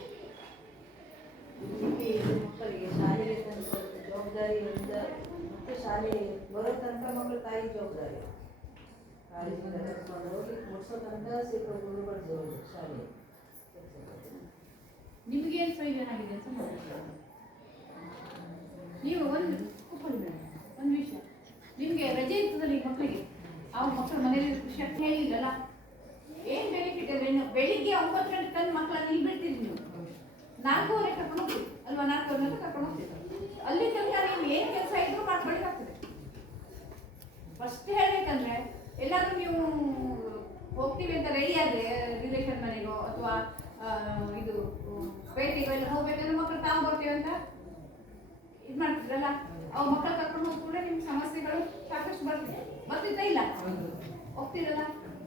ಮಕ್ಕಳಿಗೆ ಶಾಲೆಗೆ ತನಕ ಜವಾಬ್ದಾರಿಯಿಂದ ಮತ್ತೆ ಶಾಲೆ ಬರೋ ತನಕ ಮಕ್ಕಳು ತಾಯಿ ಜವಾಬ್ದಾರಿ, ಕಾಲೇಜಿಂದ ಕರ್ಕೊಂಡು ಹೋಗಿ ಮುಗಿಸೋ ತನಕ ಸೇರ್ಕೊಂಡು ಬರ್ತದೆ ಶಾಲೆ. ನಿಮಗೇನು ಪ್ರಯೋಜನ ಆಗಿದೆ ಅಂತ ನೋಡ್ತೀರಾ ನೀವು? ಒಂದು ವಿಷಯ, ನಿಮಗೆ ರಜೆ ಇರ್ತದಲ್ಲ ಈ ಮಕ್ಕಳಿಗೆ, ಅವ್ರ ಮಕ್ಕಳು ಮನೇಲಿ ಖುಷಿ ಅಂತ ಹೇಳಿಲ್ಲಲ್ಲ, ಏನ್ ಬೆನಿಫಿಟ್ ಇದೆ? ಬೆಳಿಗ್ಗೆ 9 ಗಂಟೆ ತಂದು ಮಕ್ಕಳನ್ನ ಇಲ್ಲಿ ಬಿಡ್ತೀರಿ ನೀವು, 4:30 ಕರ್ಕೊಂಡು ಹೋಗ್ತೀವಿ ಅಲ್ವಾ, 4:30 ಕರ್ಕೊಂಡು ಹೋಗ್ತೀವಿ. ಅಲ್ಲಿ ತನಕ ನೀವು ಏನು ಕೆಲಸ ಇದ್ರೂ ಮಾಡ್ಕೊಳ್ಳಿಕ್ಕಾಗ್ತದೆ. ಫಸ್ಟ್ ಹೇಳ್ಬೇಕಂದ್ರೆ ಎಲ್ಲಾದ್ರೂ ನೀವು ಹೋಗ್ತೀವಿ ಅಂತ ರೆಡಿ ಆದ್ರೆ ರಿಲೇಷನ್ ಮನೆಗೋ ಅಥವಾ ಇದು ಪೇಟೆಗೋ ಎಲ್ಲ ಹೋಗ್ಬೇಕಂದ್ರೆ ಮಕ್ಕಳು ತಾವು ಬರ್ತೀವಿ ಅಂತ ಇದು ಮಾಡ್ತಿದ್ರಲ್ಲ, ಅವ್ ಮಕ್ಕಳು ಕರ್ಕೊಂಡು ಹೋಗ್ಕೊಂಡ್ರೆ ನಿಮ್ಗೆ ಸಮಸ್ಯೆಗಳು ಸಾಕಷ್ಟು ಬರ್ತಿದ್ದ ಇಲ್ಲ ಹೋಗ್ತಿರಲ್ಲ.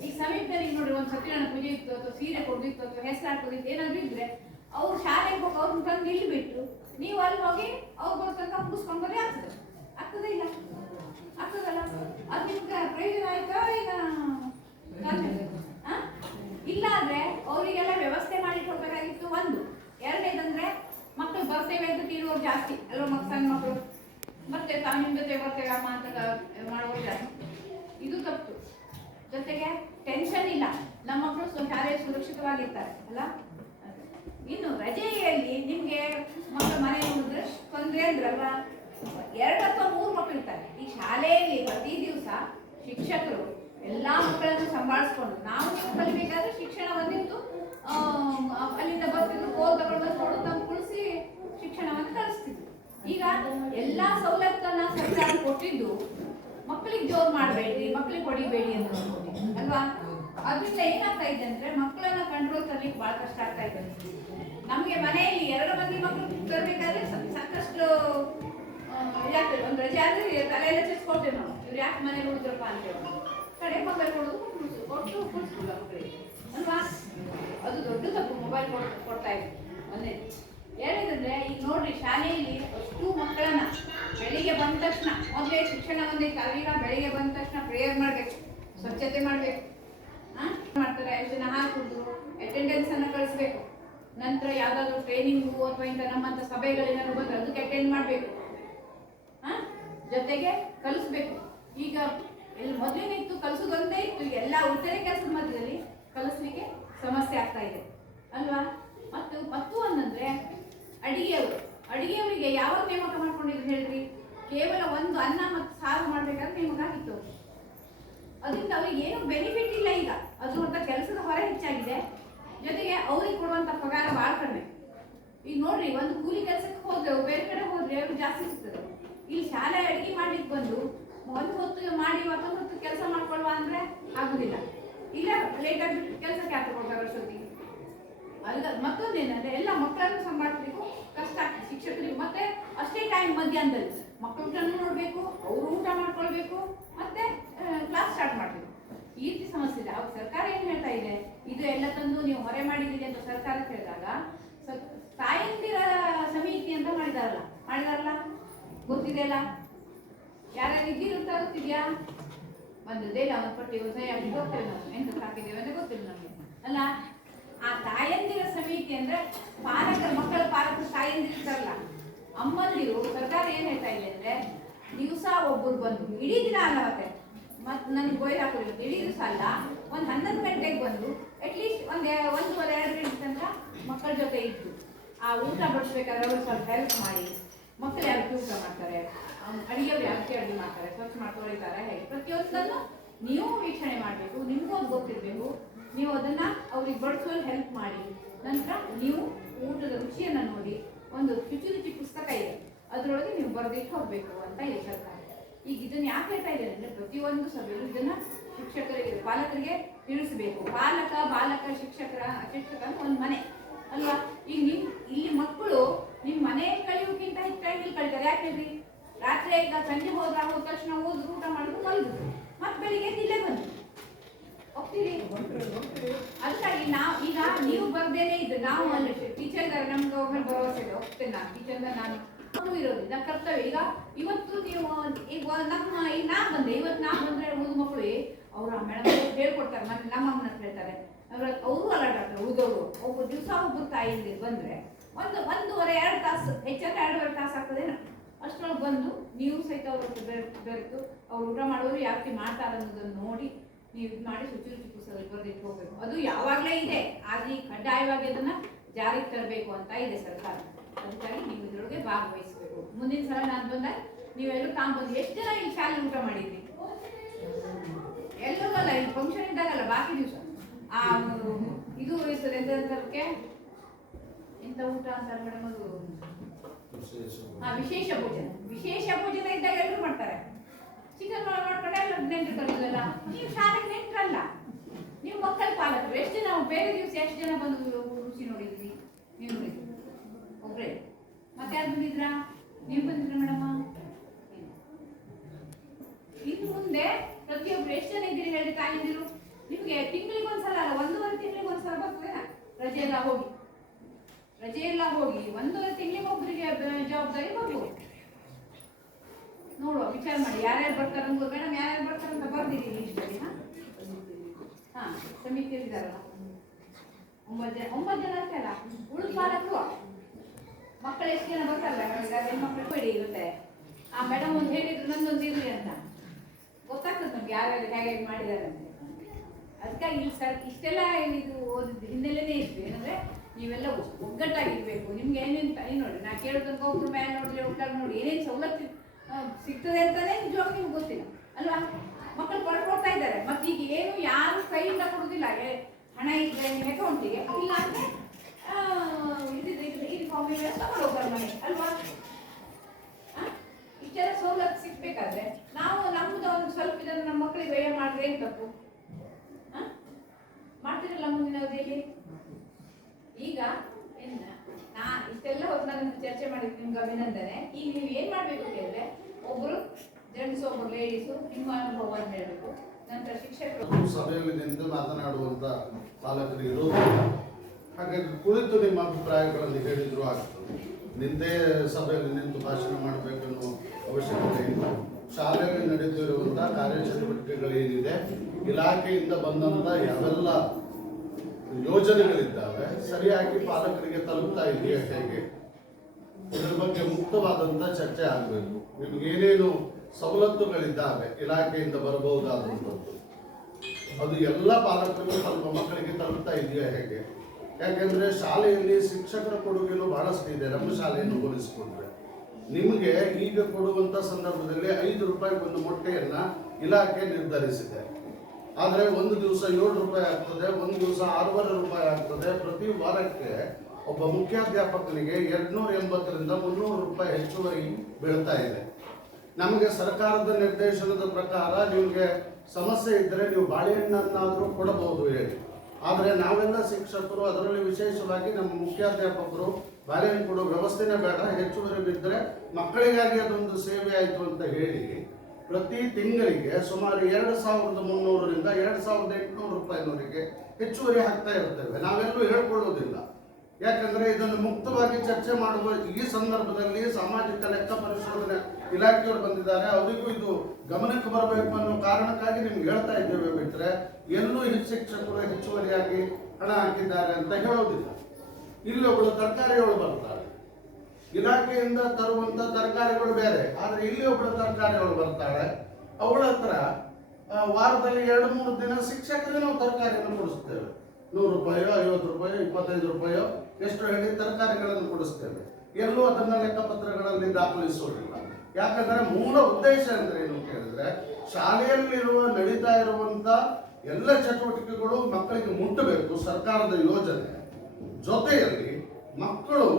ಈಗ ಸಮೀಪದಲ್ಲಿ ನೋಡಿ ಒಂದು ಸತ್ಯನಾರಾಯಣ ಪೂಜೆ ಇತ್ತು ಅಥವಾ ಸೀರೆ ಕೊಡ್ದಿತ್ತು ಅಥವಾ ಹೆಸರಾಡ್ಕೋದಿತ್ತು ಏನಾದ್ರು ಇದ್ರೆ ಅವ್ರು ಶಾಲೆಗೆ ಹೋಗಿ ಅವ್ರನ್ನ ತಂದು ಇಲ್ಲಿ ಬಿಟ್ಟು ನೀವು ಅಲ್ಲಿ ಹೋಗಿ ಅವ್ರು ಬರೋ ತನಕ ಮುಗಿಸ್ಕೊಂಡು ಬರೀ ಆಗ್ತದೆ ಇಲ್ಲ ಆಗ್ತದಲ್ಲ. ಅದು ನಿಮ್ಗೆ ಪ್ರಯೋಜನ ಆಯ್ತಾ ಈಗ? ಇಲ್ಲ ಆದ್ರೆ ಅವರಿಗೆಲ್ಲ ವ್ಯವಸ್ಥೆ ಮಾಡಿ ಕೊಡ್ಬೇಕಾಗಿತ್ತು ಒಂದು. ಎರಡನೇದಂದ್ರೆ ಮಕ್ಕಳು ಬರ್ತೇವೆ ಅಂತ ತೀರುವವ್ರು ಜಾಸ್ತಿ ಅಲ್ವಾ, ಸಣ್ಣ ಮಕ್ಕಳು ಮತ್ತೆ ತಾವು ನಿಮ್ಮ ಜೊತೆ ಬರ್ತೇವೆ ಅಮ್ಮ ಅಂತ ಮಾಡೋರು ಜಾಸ್ತಿ, ಇದು ತಪ್ಪು. ಜೊತೆಗೆ ಟೆನ್ಷನ್ ಇಲ್ಲ, ನಮ್ಮ ಮಕ್ಕಳು ಶಾಲೆ ಸುರಕ್ಷಿತವಾಗಿರ್ತಾರೆ ಅಲ್ಲ. ಇನ್ನು ರಜೆಯಲ್ಲಿ ನಿಮ್ಗೆ ಮಕ್ಕಳು ಮನೆ ನೋಡಿದ್ರೆ ತೊಂದರೆ ಅಂದ್ರಲ್ವಾ, 2 ಅಥವಾ 3 ಮಕ್ಕಳು ಇರ್ತಾರೆ. ಈ ಶಾಲೆಯಲ್ಲಿ ಪ್ರತಿ ದಿವಸ ಶಿಕ್ಷಕರು ಎಲ್ಲಾ ಮಕ್ಕಳನ್ನು ಸಂಭಾಳಿಸ್ಕೊಂಡು ನಾವು ನೀವು ಕಲಿಬೇಕಾದ್ರೆ ಶಿಕ್ಷಣ ಬಂದಿತ್ತು, ಅಲ್ಲಿಂದ ಬರ್ತಿದ್ರು ಕೋಲ್ ತಗೊಂಡು ಬಂದು ಕುಳಿಸಿ ಶಿಕ್ಷಣವನ್ನು ಕಲಿಸ್ತಿದ್ರು. ಈಗ ಎಲ್ಲಾ ಸವಲತ್ತನ್ನ ಸರ್ಕಾರ ಕೊಟ್ಟಿದ್ದು ಮಕ್ಕಳಿಗೆ ಜೋರ್ ಮಾಡಬೇಡಿ, ಮಕ್ಕಳಿಗೆ ಹೊಡಿಬೇಡಿ ಅಂತ ಅಲ್ವಾ. ಅದರಿಂದ ಏನಾಗ್ತಾ ಇದೆ ಅಂದ್ರೆ ಮಕ್ಕಳನ್ನ ಕಂಟ್ರೋಲ್ ತರಲಿಕ್ಕೆ ಬಹಳ ಕಷ್ಟ ಆಗ್ತಾ ಇದೆ. ನಮ್ಗೆ ಮನೆಯಲ್ಲಿ 2 ಮಂದಿ ಮಕ್ಕಳು ತರಬೇಕಾದ್ರೆ ಸಾಕಷ್ಟು ಇದಾಗ್ತದೆ. ಒಂದು ರಜೆ ಆದ್ರೆ ತಲೆಯೆಲ್ಲ ಚೆಸ್ಕೊಳ್ತೇವೆ ನಾವು, ಇವ್ರು ಯಾಕೆ ಮನೇಲಿ ಉಳಿದ್ರಪ್ಪ ಅಂತೇವೆ. ಕಡೆ ಮಕ್ಕಳು ಕೊಡೋದು ಕೊಟ್ಟು ಕುಳಿಸ್ಬಿಡ ಮಕ್ಕಳಿಗೆ ಅಲ್ವಾ. ಇದೆ ಒಂದೇ. ಎರಡನೇದಂದ್ರೆ ಈಗ ನೋಡ್ರಿ ಶಾಲೆಯಲ್ಲಿ ಅಷ್ಟು ಮಕ್ಕಳನ್ನ ಬೆಳಿಗ್ಗೆ ಬಂದ ತಕ್ಷಣ ಮೊದಲೇ ಶಿಕ್ಷಣ ಒಂದೈತೆ, ಈಗ ಬೆಳಿಗ್ಗೆ ಬಂದ ತಕ್ಷಣ ಪ್ರೇಯರ್ ಮಾಡ್ಬೇಕು, ಸ್ವಚ್ಛತೆ ಮಾಡ್ಬೇಕು, ಮಾಡ್ತಾರೆ. ಎಷ್ಟು ಜನ ಹಾಲು ಕುಡಿದ್ರು ಅಟೆಂಡೆನ್ಸ್ ಅನ್ನ ಕಳಿಸ್ಬೇಕು. ನಂತರ ಯಾವ್ದಾದ್ರು ಟ್ರೈನಿಂಗು ಅಥವಾ ಇಂಥ ನಮ್ಮಂತ ಸಭೆಗಳೇನಾದ್ರು ಬಂದ್ರೆ ಅದಕ್ಕೆ ಅಟೆಂಡ್ ಮಾಡ್ಬೇಕು, ಜೊತೆಗೆ ಕಲಿಸ್ಬೇಕು. ಈಗ ಎಲ್ಲಿ ಮೊದಲೇನೆ ಇತ್ತು ಕಲಿಸೋದೊಂದೇ ಇತ್ತು, ಈಗ ಎಲ್ಲ ಉಳಿತರೆ ಕೆಲಸದ ಮಧ್ಯದಲ್ಲಿ ಕಲಿಸ್ಲಿಕ್ಕೆ ಸಮಸ್ಯೆ ಆಗ್ತಾ ಇದೆ ಅಲ್ವಾ. ಮತ್ತು ಒಂದಂದ್ರೆ ಅಡಿಗೆಯವರಿಗೆ ಯಾವಾಗ ನೇಮಕ ಮಾಡ್ಕೊಂಡಿದ್ರು ಹೇಳ್ರಿ? ಕೇವಲ ಒಂದು ಅನ್ನ ಮತ್ತು ಸಾರು ಮಾಡ್ಬೇಕಾದ್ರೆ ನೇಮಕ ಆಗಿತ್ತು. ಅದರಿಂದ ಅವ್ರಿಗೆ ಏನು ಬೆನಿಫಿಟ್ ಇಲ್ಲ. ಈಗ ಅದು ಅಂತ ಕೆಲಸದ ಹೊರ ಹೆಚ್ಚಾಗಿದೆ, ಜೊತೆಗೆ ಅವ್ರಿಗೆ ಕೊಡುವಂತ ಪಗಾರ ಭಾಳ ಕಡಿಮೆ. ಈಗ ನೋಡ್ರಿ, ಒಂದು ಕೂಲಿ ಕೆಲಸಕ್ಕೆ ಹೋದ್ರೆ ಬೇರೆ ಕಡೆ ಹೋದ್ರೆ ಅವ್ರಿಗೆ ಜಾಸ್ತಿ ಸಿಗ್ತದೆ. ಇಲ್ಲಿ ಶಾಲೆ ಅಡಿಗೆ ಮಾಡ್ಲಿಕ್ಕೆ ಬಂದು ಒಂದು ಹೊತ್ತು ಮಾಡಿ ಮತ್ತೊಂದು ಹೊತ್ತು ಕೆಲಸ ಮಾಡ್ಕೊಳ್ಳುವ ಅಂದ್ರೆ ಆಗುದಿಲ್ಲ. ಇಲ್ಲ ಲೇಟ್ ಆಗಿಬಿಟ್ಟು ಕೆಲಸಕ್ಕೆ ಯಾಕೆ ಹೋಗ್ತಾರೆ ಅಷ್ಟೊತ್ತಿಗೆ. ಅಲ್ಲ ಮತ್ತೊಂದೇನಂದ್ರೆ ಎಲ್ಲ ಮಕ್ಕಳನ್ನು ಸಂಭಾಳಿಸ್ಬೇಕು ಕಷ್ಟ ಆಗ್ತದೆ ಶಿಕ್ಷಕರಿಗೆ. ಮತ್ತೆ ಅಷ್ಟೇ ಟೈಮ್ ಮಧ್ಯಾಹ್ನದಲ್ಲಿ ಮಕ್ಕಳನ್ನು ನೋಡ್ಬೇಕು, ಅವರು ಊಟ ಮಾಡ್ಕೊಳ್ಬೇಕು, ಮತ್ತೆ ಕ್ಲಾಸ್ ಸ್ಟಾರ್ಟ್ ಮಾಡ್ಬೇಕು. ಈ ರೀತಿ ಸಮಸ್ಯೆ ಇದೆ. ಅವಾಗ ಸರ್ಕಾರ ಏನ್ ಹೇಳ್ತಾ ಇದೆ, ಇದು ಎಲ್ಲ ತಂದು ನೀವು ಹೊರೆ ಮಾಡಿದ್ದೀರಿ ಅಂತ ಸರ್ಕಾರ ಹೇಳಿದಾಗ ತಾಯಂದಿರ ಸಮಿತಿ ಅಂತ ಮಾಡಿದಾರಲ್ಲ ಗೊತ್ತಿದೆಯಲ್ಲ? ಯಾರ್ಯಾರು ಇದ್ದೀರಿ ಅಂತ ಗೊತ್ತಿದ್ಯಾ? ಬಂದದ್ದೇ ಇಲ್ಲ, ಒಂದು ಪಟ್ಟಿ ಸರಿಯಾಗಿ ಗೊತ್ತಿಲ್ಲ, ನಾವು ಎಂತ ಹಾಕಿದ್ದೇವೆ ಅಂತ ಗೊತ್ತಿಲ್ಲ ನಮಗೆ ಅಲ್ಲ. ಆ ತಾಯಂದಿರ ಸಮಿತಿ ಅಂದ್ರೆ ಮಕ್ಕಳ ಪಾಲಕರು ತಾಯಂದಿರು ಇರ್ತಾರಲ್ಲ, ಅಮ್ಮಂದಿರು. ಸರ್ಕಾರ ಏನ್ ಹೇಳ್ತಾ ಇದೆ ಅಂದ್ರೆ ದಿವಸ ಒಬ್ಬರು ಬಂದು ಇಡೀ ದಿನ ಅಲ್ಲ, ಮತ್ತೆ ನನಗೆ ಗೋಯ್ ಹಾಕೋದಿಲ್ಲ, ಇಡೀ ದಿವಸ ಅಲ್ಲ, ಒಂದು 11 ಗಂಟೆಗೆ ಬಂದು ಅಟ್ಲೀಸ್ಟ್ 1:30-2 ಗಂಟೆ ತನಕ ಮಕ್ಕಳ ಜೊತೆ ಇದ್ದು ಆ ಊಟ ಬಡಿಸ್ಬೇಕಾದ್ರೆ ಅವರು ಸ್ವಲ್ಪ ಹೆಲ್ಪ್ ಮಾಡಿ. ಮಕ್ಕಳು ಯಾಕೆ ಊಟ ಮಾಡ್ತಾರೆ, ಅಡಿಗೆಯವ್ರು ಯಾಕೆ ಅಡುಗೆ ಮಾಡ್ತಾರೆ, ಸ್ವಚ್ಛ ಮಾಡ್ಕೊಳ್ತಾರೆ, ಹೇಗೆ ಪ್ರತಿಯೊಂದನ್ನು ನೀವು ವೀಕ್ಷಣೆ ಮಾಡಬೇಕು. ನಿಮಗೂ ಅದು ಗೊತ್ತಿರಬೇಕು. ನೀವು ಅದನ್ನ ಅವ್ರಿಗೆ ಬಡಿಸೋಲ್ಲಿ ಹೆಲ್ಪ್ ಮಾಡಿ. ನಂತರ ನೀವು ಊಟದ ರುಚಿಯನ್ನು ನೋಡಿ ಒಂದು ರುಚಿ ಪುಸ್ತಕ ಇದೆ, ಅದರೊಳಗೆ ನೀವು ಬರೆದಿಟ್ಟು ಹೋಗ್ಬೇಕು ಅಂತ ಇದೆ ಸರ್ಕಾರ. ಈಗ ಇದನ್ನ ಯಾಕೆ ಹೇಳ್ತಾ ಇದೆ ಅಂದ್ರೆ ಪ್ರತಿಯೊಂದು ಸಭೆಯಲ್ಲೂ ಇದನ್ನ ಶಿಕ್ಷಕರಿಗೆ ಪಾಲಕರಿಗೆ ತಿಳಿಸಬೇಕು. ಬಾಲಕ ಶಿಕ್ಷಕ ಒಂದು ಮನೆ ಅಲ್ವಾ. ಈಗ ನೀವು ಇಲ್ಲಿ ಮಕ್ಕಳು ನಿಮ್ಮ ಮನೆ ಕಳೆಯೋಕ್ಕಿಂತ ಹೆಚ್ಚು ಟೈಮಲ್ಲಿ ಕಳೀತಾರೆ. ಯಾಕೆ ಹೇಳ್ರಿ? ರಾತ್ರಿ ಈಗ ಸಂಜೆ ಹೋದ ತಕ್ಷಣ ಓದು ಊಟ ಮಾಡೋದು ಮಲಗುದು, ಮತ್ತೆ ಬೆಳಿಗ್ಗೆ ಇಲ್ಲೇ ಬಂದು ಹೋಗ್ತೀರಿ. ಅದಕ್ಕಾಗಿ ಈಗ ನೀವು ಬರ್ದೇನೆ ಇದ್ದು ನಾವು ಅಲ್ಲಿ ಟೀಚರ್ ಇದ್ದಾರೆ, ನಮ್ಗೆ ಅವ್ರ ಮೇಲೆ ಭರವಸೆ ಇದೆ, ಹೋಗ್ತೇನೆ ನಾನು ಟೀಚರ್ ನಾನು ಇರೋದು ನನ್ನ ಕರ್ತವ್ಯ. ಈಗ ಇವತ್ತು ನೀವು ಈಗ ನಾ ಬಂದೆ, ಇವತ್ತು ನಾ ಬಂದ್ರೆ ಉಳಿದ ಮಕ್ಕಳು ಅವ್ರು ಆ ಮೇಡಮ್ ಹೇಳ್ಕೊಡ್ತಾರೆ, ಮತ್ತೆ ನಮ್ಮ ಅಮ್ಮನ ಹತ್ರ ಹೇಳ್ತಾರೆ, ಅವರು ಅಲರ್ಟ್ ಆಗ್ತಾರೆ. ಉಳಿದವರು ಒಬ್ಬರು ದಿವಸ ಒಬ್ಬರು ತಾಯಿಯಿಂದ ಬಂದ್ರೆ 1-1.5-2 ತಾಸು, ಹೆಚ್ಚಂದ್ರೆ 2.5 ತಾಸು ಆಗ್ತದೇನೋ. ಅಷ್ಟರೊಳಗೆ ಬಂದು ನೀವು ಸಹಿತ ಅವ್ರ ಬೆರೆತು ಅವ್ರು ಊಟ ಮಾಡೋರು ಯಾವ ರೀತಿ ಮಾಡ್ತಾರೆ ಅನ್ನೋದನ್ನು ನೋಡಿ ನೀವು ಇದು ಮಾಡಿ ರುಚಿ ಪುಸ್ತಕದಲ್ಲಿ ಬರೆದಿಟ್ಟು ಹೋಗ್ಬೇಕು. ಅದು ಯಾವಾಗಲೇ ಇದೆ, ಆದ್ರೆ ಕಡ್ಡಾಯವಾಗಿ ಅದನ್ನ ಜಾರಿಗೆ ತರಬೇಕು ಅಂತ ಇದೆ ಸರ್ಕಾರ. ಅದಕ್ಕಾಗಿ ನೀವು ಇದರೊಳಗೆ ಭಾಗವಹಿಸಬೇಕು. ಮುಂದಿನ ಸಲ ನಾನು ಬಂದಾಗ ನೀವೆಲ್ಲರೂ ತಾಂಬಂದು ಎಷ್ಟು ಜನ ಇಲ್ಲಿ ಶಾಲೆ ಊಟ ಮಾಡಿದ್ರಿ? ಎಲ್ಲವಲ್ಲ, ಇಲ್ಲಿ ಫಂಕ್ಷನ್ ಇದ್ದಾಗಲ್ಲ, ಬಾಕಿ ದಿವಸ ಇದು ಇರ್ತದೆ ಎಂತಕ್ಕೆ ಎಂತ ಊಟ ಅಂತಾರೆ ಮೇಡಮ್, ಅದು ವಿಶೇಷ ಭೋಜನ ಇದ್ದಾಗ ಎಲ್ಲರೂ ಮಾಡ್ತಾರೆ. ಚಿಕನ್ ಮಾಡ್ಕೊಂಡೆ ಎಲ್ಲ ನೆಂಟರು ಕರೀದಲ್ಲ. ನೀವು ಶಾಲೆಗೆ ನೆಂಟ್ರಲ್ಲ, ನೀವು ಮಕ್ಕಳ ಪಾಲಕರು. ಎಷ್ಟು ಜನ ಬೇರೆ ದಿವಸ ಎಷ್ಟು ಜನ ಬಂದು ರುಚಿ ನೋಡಿದ್ರಿ? ನೀವು ನೋಡಿದ್ರಿ ಒಬ್ರೆ, ಮತ್ತೆ ಯಾರು ಬಂದಿದ್ರಾ? ನೀವು ಬಂದಿದ್ರ ಮೇಡಮ್? ಇನ್ನು ಮುಂದೆ ಪ್ರತಿಯೊಬ್ರು ಎಷ್ಟು ಜನ ಇದ್ದೀರಿ ಹೇಳಿ ತಾಯಂದಿರು? ನಿಮ್ಗೆ ತಿಂಗಳಿಗೆ ಒಂದ್ಸಲ ಅಲ್ಲ, 1.5 ತಿಂಗಳಿಗೆ ಒಂದ್ಸಲ ಬರ್ತದೆ ರಜೆ ಎಲ್ಲ ಹೋಗಿ 1.5 ತಿಂಗಳಿಗೆ ಒಬ್ಬರಿಗೆ ಜವಾಬ್ದಾರಿ ಬರ್ಬೋದು. ನೋಡುವ, ವಿಚಾರ ಮಾಡಿ ಯಾರ್ಯಾರು ಬರ್ತಾರೆ ಅಂತ. ಮೇಡಮ್ ಯಾರ್ಯಾರು ಬರ್ತಾರೆ ಅಂತ ಬರ್ದಿರಿ ಲಿಸ್ಟಲ್ಲಿ. ಸಮಿತಿಯಲ್ಲಿ ಇದಾರಲ್ಲ 9 ಜನ ಅಷ್ಟೇ ಅಲ್ಲ, ಉಳಿದ ಪಾಲಕರು ಮಕ್ಕಳು ಎಷ್ಟು ಜನ ಬರ್ತಾರಲ್ಲ, ಹೆಣ್ಮಕ್ಳು ಬೇಡಿ ಇರುತ್ತೆ. ಆ ಮೇಡಮ್ ಒಂದು ಹೇಳಿದ್ರು ನಂದೊಂದು ಇರಲಿ ಅಂತ ಗೊತ್ತಾಗ್ತದೆ ನಮ್ಗೆ ಯಾರ್ಯಾರು ಹೇಗೆ ಮಾಡಿದ್ದಾರೆ ಅಂತ. ಅದಕ್ಕಾಗಿ ಇಲ್ಲಿ ಇಷ್ಟೆಲ್ಲ ಇದು ಓದಿದ್ದು ಹಿನ್ನೆಲೆನೇ ಇತ್ತು. ಏನಂದ್ರೆ ನೀವೆಲ್ಲ ಒಗ್ಗಟ್ಟಾಗಿರ್ಬೇಕು. ನಿಮ್ಗೆ ಏನೇನು ನೋಡಿ, ನಾ ಕೇಳೋದಕ್ಕೆ ಒಬ್ರು ಮೇಲೆ ನೋಡ್ಲಿ ಒಟ್ಟಾಗಿ ನೋಡಿ ಏನೇನು ಸವಲತ್ತು ಸಿಗ್ತದೆ ಅಂತಾನೆ ನಿಜವಾಗಿ ನಿಮ್ಗೆ ಗೊತ್ತಿಲ್ಲ ಅಲ್ವಾ. ಮಕ್ಕಳು ಕೊಡ್ತಾ ಇದ್ದಾರೆ. ಮತ್ತೆ ಈಗ ಏನು ಯಾರು ಕೈಯಿಂದ ಕೊಡುದಿಲ್ಲ, ಹಣ ಇದ್ರೆ ಅಕೌಂಟಿಗೆ, ಇಲ್ಲ ಅಂದ್ರೆ ತಗೊಂಡೋಗ್ತಾರೆ ಮನೆ ಅಲ್ವಾ. ಇಷ್ಟೆಲ್ಲ ಸವಲತ್ತು ಸಿಗ್ಬೇಕಾದ್ರೆ ನಾವು ನಮ್ದು ಒಂದು ಸ್ವಲ್ಪ ಇದನ್ನು ನಮ್ಮ ಮಕ್ಕಳಿಗೆ ವ್ಯಯ ಮಾಡಿದ್ರೆ ಏನು ತಪ್ಪು? ಮಾಡ್ತಿರಲ್ಲ ಮುಂದಿನ ಅವಧಿಯಲ್ಲಿ. ಈಗ ನಾ ಇಷ್ಟೆಲ್ಲ ಹೊತ್ತು ನಾನು ಚರ್ಚೆ ಮಾಡಿದ್ದು ನಿಮ್ಗೆ ಅಭಿನಂದನೆ. ಈಗ ನೀವು ಏನ್ ಮಾಡ್ಬೇಕು ಕೇಳಿದ್ರೆ, ಒಬ್ರು ಜೆಂಟ್ಸ್ ಒಬ್ರು ಲೇಡೀಸು ನಿಮ್ಮ ಅನುಭವವನ್ನು ಹೇಳಬೇಕು. ನಂತರ ಶಿಕ್ಷಕರು ಸಭೆಯಲ್ಲಿ ನಿಂತು ಮಾತನಾಡುವಂತ ಪಾಲಕರು ಇರೋದಿಲ್ಲ. ಹಾಗಾಗಿ ಕುಳಿತು ನಿಮ್ಮ ಅಭಿಪ್ರಾಯಗಳನ್ನು ಹೇಳಿದ್ರು ಆಗ್ತದೆ. ನಿಂದೇ ಸಭೆಯಲ್ಲಿ ನಿಂತು ಭಾಷಣ ಮಾಡಬೇಕನ್ನೋ ಅವಶ್ಯಕತೆ ಇಲ್ಲ. ಶಾಲೆಯಲ್ಲಿ ನಡೆಯುತ್ತಿರುವಂಥ ಕಾರ್ಯಚಟುವಟಿಕೆಗಳೇನಿದೆ, ಇಲಾಖೆಯಿಂದ ಬಂದಂಥ ಯಾವೆಲ್ಲ ಯೋಜನೆಗಳಿದ್ದಾವೆ ಸರಿಯಾಗಿ ಪಾಲಕರಿಗೆ ತಲುಪ್ತಾ ಇದೆಯಾ ಹೇಗೆ, ಇದ್ರ ಬಗ್ಗೆ ಮುಕ್ತವಾದಂಥ ಚರ್ಚೆ ಆಗಬೇಕು. ನಿಮ್ಗೇನೇನು ಸವಲತ್ತುಗಳಿದ್ದಾವೆ ಇಲಾಖೆಯಿಂದ ಬರಬಹುದಾದಂಥದ್ದು, ಅದು ಎಲ್ಲ ಪಾಲಕರು ತಮ್ಮ ಮಕ್ಕಳಿಗೆ ತಲುಪ್ತಾ ಇದೆಯಾ ಹೇಗೆ. ಯಾಕೆಂದ್ರೆ ಶಾಲೆಯಲ್ಲಿ ಶಿಕ್ಷಕರ ಕೊಡುಗೆನೂ ಬಹಳಷ್ಟು ಇದೆ. ನಮ್ಮ ಶಾಲೆಯನ್ನು ಹೋಲಿಸಿಕೊಂಡ್ರೆ ನಿಮಗೆ ಈಗ ಕೊಡುವಂತ ಸಂದರ್ಭದಲ್ಲಿ 5 ರೂಪಾಯಿ ಒಂದು ಮೊಟ್ಟೆಯನ್ನ ಇಲಾಖೆ ನಿರ್ಧರಿಸಿದೆ. ಆದರೆ ಒಂದು ದಿವಸ 7 ರೂಪಾಯಿ ಆಗ್ತದೆ, ಒಂದು ದಿವಸ 6.5 ರೂಪಾಯಿ ಆಗ್ತದೆ. ಪ್ರತಿ ವಾರಕ್ಕೆ ಒಬ್ಬ ಮುಖ್ಯಾಧ್ಯಾಪಕನಿಗೆ 280ರಿಂದ 300 ರೂಪಾಯಿ ಹೆಚ್ಚುವರಿ ಬೀಳ್ತಾ ಇದೆ. ನಮಗೆ ಸರ್ಕಾರದ ನಿರ್ದೇಶನದ ಪ್ರಕಾರ ನಿಮಗೆ ಸಮಸ್ಯೆ ಇದ್ದರೆ ನೀವು ಬಾಳೆಹಣ್ಣನ್ನಾದರೂ ಕೊಡಬಹುದು ಹೇಳಿ. ಆದರೆ ನಾವೆಲ್ಲ ಶಿಕ್ಷಕರು, ಅದರಲ್ಲಿ ವಿಶೇಷವಾಗಿ ನಮ್ಮ ಮುಖ್ಯಾಧ್ಯಾಪಕರು ಬಾಳೆಹಣ್ಣು ಕೊಡೋ ವ್ಯವಸ್ಥೆನೇ ಬೇಡ, ಹೆಚ್ಚುವರಿ ಬಿದ್ದರೆ ಮಕ್ಕಳಿಗಾಗಿ ಅದೊಂದು ಸೇವೆ ಆಯಿತು ಅಂತ ಹೇಳಿ ಪ್ರತಿ ತಿಂಗಳಿಗೆ ಸುಮಾರು 2300ರಿಂದ 2800 ರೂಪಾಯಿನವರೆಗೆ ಹೆಚ್ಚುವರಿ ಹಾಕ್ತಾ ಇರ್ತೇವೆ. ನಾವೆಲ್ಲೂ ಹೇಳ್ಕೊಳ್ಳೋದಿಲ್ಲ. ಯಾಕಂದ್ರೆ ಇದನ್ನು ಮುಕ್ತವಾಗಿ ಚರ್ಚೆ ಮಾಡುವ ಈ ಸಂದರ್ಭದಲ್ಲಿ ಸಾಮಾಜಿಕ ಲೆಕ್ಕ ಪರಿಶೋಧನೆ ಇಲಾಖೆಯವರು ಬಂದಿದ್ದಾರೆ. ಅವರಿಗೂ ಇದು ಗಮನಕ್ಕೆ ಬರಬೇಕು ಅನ್ನೋ ಕಾರಣಕ್ಕಾಗಿ ನಿಮ್ಗೆ ಹೇಳ್ತಾ ಇದ್ದೇವೆ. ಬಿಟ್ಟರೆ ಎಲ್ಲೂ ಶಿಕ್ಷಕರು ಹೆಚ್ಚುವರಿಯಾಗಿ ಹಣ ಹಾಕಿದ್ದಾರೆ ಅಂತ ಹೇಳೋದಿಲ್ಲ. ಇಲ್ಲಿ ಒಬ್ಬಳು ತರಕಾರಿಗಳು ಬರ್ತಾರೆ, ಇಲಾಖೆಯಿಂದ ತರುವಂತ ತರಕಾರಿಗಳು ಬೇರೆ. ಆದ್ರೆ ಇಲ್ಲಿ ಒಬ್ಬಳು ತರಕಾರಿಗಳು ಬರ್ತಾಳೆ, ಅವಳ ಹತ್ರ ವಾರದಲ್ಲಿ 2-3 ದಿನ ಶಿಕ್ಷಕರಿಗೆ ನಾವು ತರಕಾರಿಯನ್ನು ಕೊಡಿಸ್ತೇವೆ. 100 ರೂಪಾಯೋ 50 ರೂಪಾಯೋ 25 ರೂಪಾಯೋ ಎಷ್ಟು ಹೇಳಿ ತರಕಾರಿಗಳನ್ನು ಕೊಡಿಸ್ತೇವೆ. ಎಲ್ಲೂ ಅದನ್ನ ಲೆಕ್ಕಪತ್ರಗಳಲ್ಲಿ ದಾಖಲಿಸೋದಿಲ್ಲ. ಯಾಕಂದ್ರೆ ಮೂಲ ಉದ್ದೇಶ ಅಂದ್ರೆ ಏನು ಕೇಳಿದ್ರೆ, ಶಾಲೆಯಲ್ಲಿರುವ ನಡೀತಾ ಇರುವಂತ ಎಲ್ಲ ಚಟುವಟಿಕೆಗಳು ಮಕ್ಕಳಿಗೆ ಮುಟ್ಟಬೇಕು. ಸರ್ಕಾರದ ಯೋಜನೆ ಜೊತೆಯಲ್ಲಿ ಮಕ್ಕಳು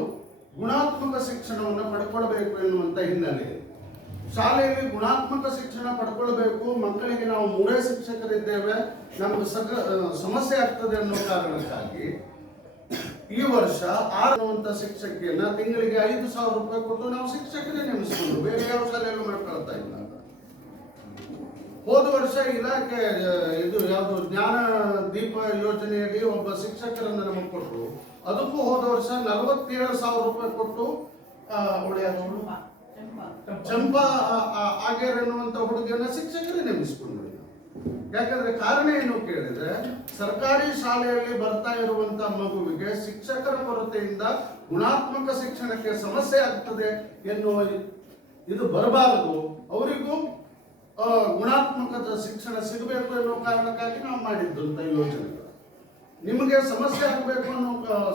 ಗುಣಾತ್ಮಕ ಶಿಕ್ಷಣವನ್ನು ಪಡ್ಕೊಳ್ಬೇಕು ಎನ್ನುವಂತ ಹಿನ್ನೆಲೆಯಲ್ಲಿ ಶಾಲೆಯಲ್ಲಿ ಗುಣಾತ್ಮಕ ಶಿಕ್ಷಣ ಪಡ್ಕೊಳ್ಬೇಕು. ಮಕ್ಕಳಿಗೆ ನಾವು 3 ಶಿಕ್ಷಕರಿದ್ದೇವೆ, ನಮ್ಗೆ ಸಮಸ್ಯೆ ಆಗ್ತದೆ ಅನ್ನೋ ಕಾರಣಕ್ಕಾಗಿ ಈ ವರ್ಷ 6 ಶಿಕ್ಷಕಿಯನ್ನ ತಿಂಗಳಿಗೆ 5,000 ರೂಪಾಯಿ ಕೊಟ್ಟು ನಾವು ಶಿಕ್ಷಕರೇ ನೇಮಿಸಿಕೊಂಡು ಬೇರೆ ಯಾವ ಶಾಲೆಯಲ್ಲೂ ಮಾಡ್ಕೊಳ್ತಾ ಇಲ್ಲ. ಹೋದ ವರ್ಷ ಇಲಾಖೆ ಇದು ಯಾವುದು ಜ್ಞಾನ ದೀಪ ಯೋಜನೆಯಲ್ಲಿ ಒಬ್ಬ ಶಿಕ್ಷಕರನ್ನು ನಮಗೆ ಕೊಟ್ಟರು. ಅದಕ್ಕೂ ಹೋದ ವರ್ಷ 47,000 ರೂಪಾಯಿ ಕೊಟ್ಟು ಚಂಪಾ ಆಗೇರ್ ಎನ್ನುವಂತ ಹುಡುಗಿಯನ್ನ ಶಿಕ್ಷಕರೇ ನೇಮಿಸಿಕೊಂಡ್ರು. ಯಾಕಂದ್ರೆ ಕಾರಣ ಏನು ಕೇಳಿದ್ರೆ, ಸರ್ಕಾರಿ ಶಾಲೆಯಲ್ಲಿ ಬರ್ತಾ ಇರುವಂತ ಮಗುವಿಗೆ ಶಿಕ್ಷಕರ ಕೊರತೆಯಿಂದ ಗುಣಾತ್ಮಕ ಶಿಕ್ಷಣಕ್ಕೆ ಸಮಸ್ಯೆ ಆಗ್ತದೆ ಎನ್ನುವ ಇದು ಬರಬಾರದು. ಅವರಿಗೂ ಗುಣಾತ್ಮಕ ಶಿಕ್ಷಣ ಸಿಗಬೇಕು ಎನ್ನುವ ಕಾರಣಕ್ಕಾಗಿ ನಾವು ಮಾಡಿದ್ದಂತ ಯೋಜನೆಗಳು. ನಿಮಗೆ ಸಮಸ್ಯೆ ಆಗಬೇಕು ಅನ್ನೋ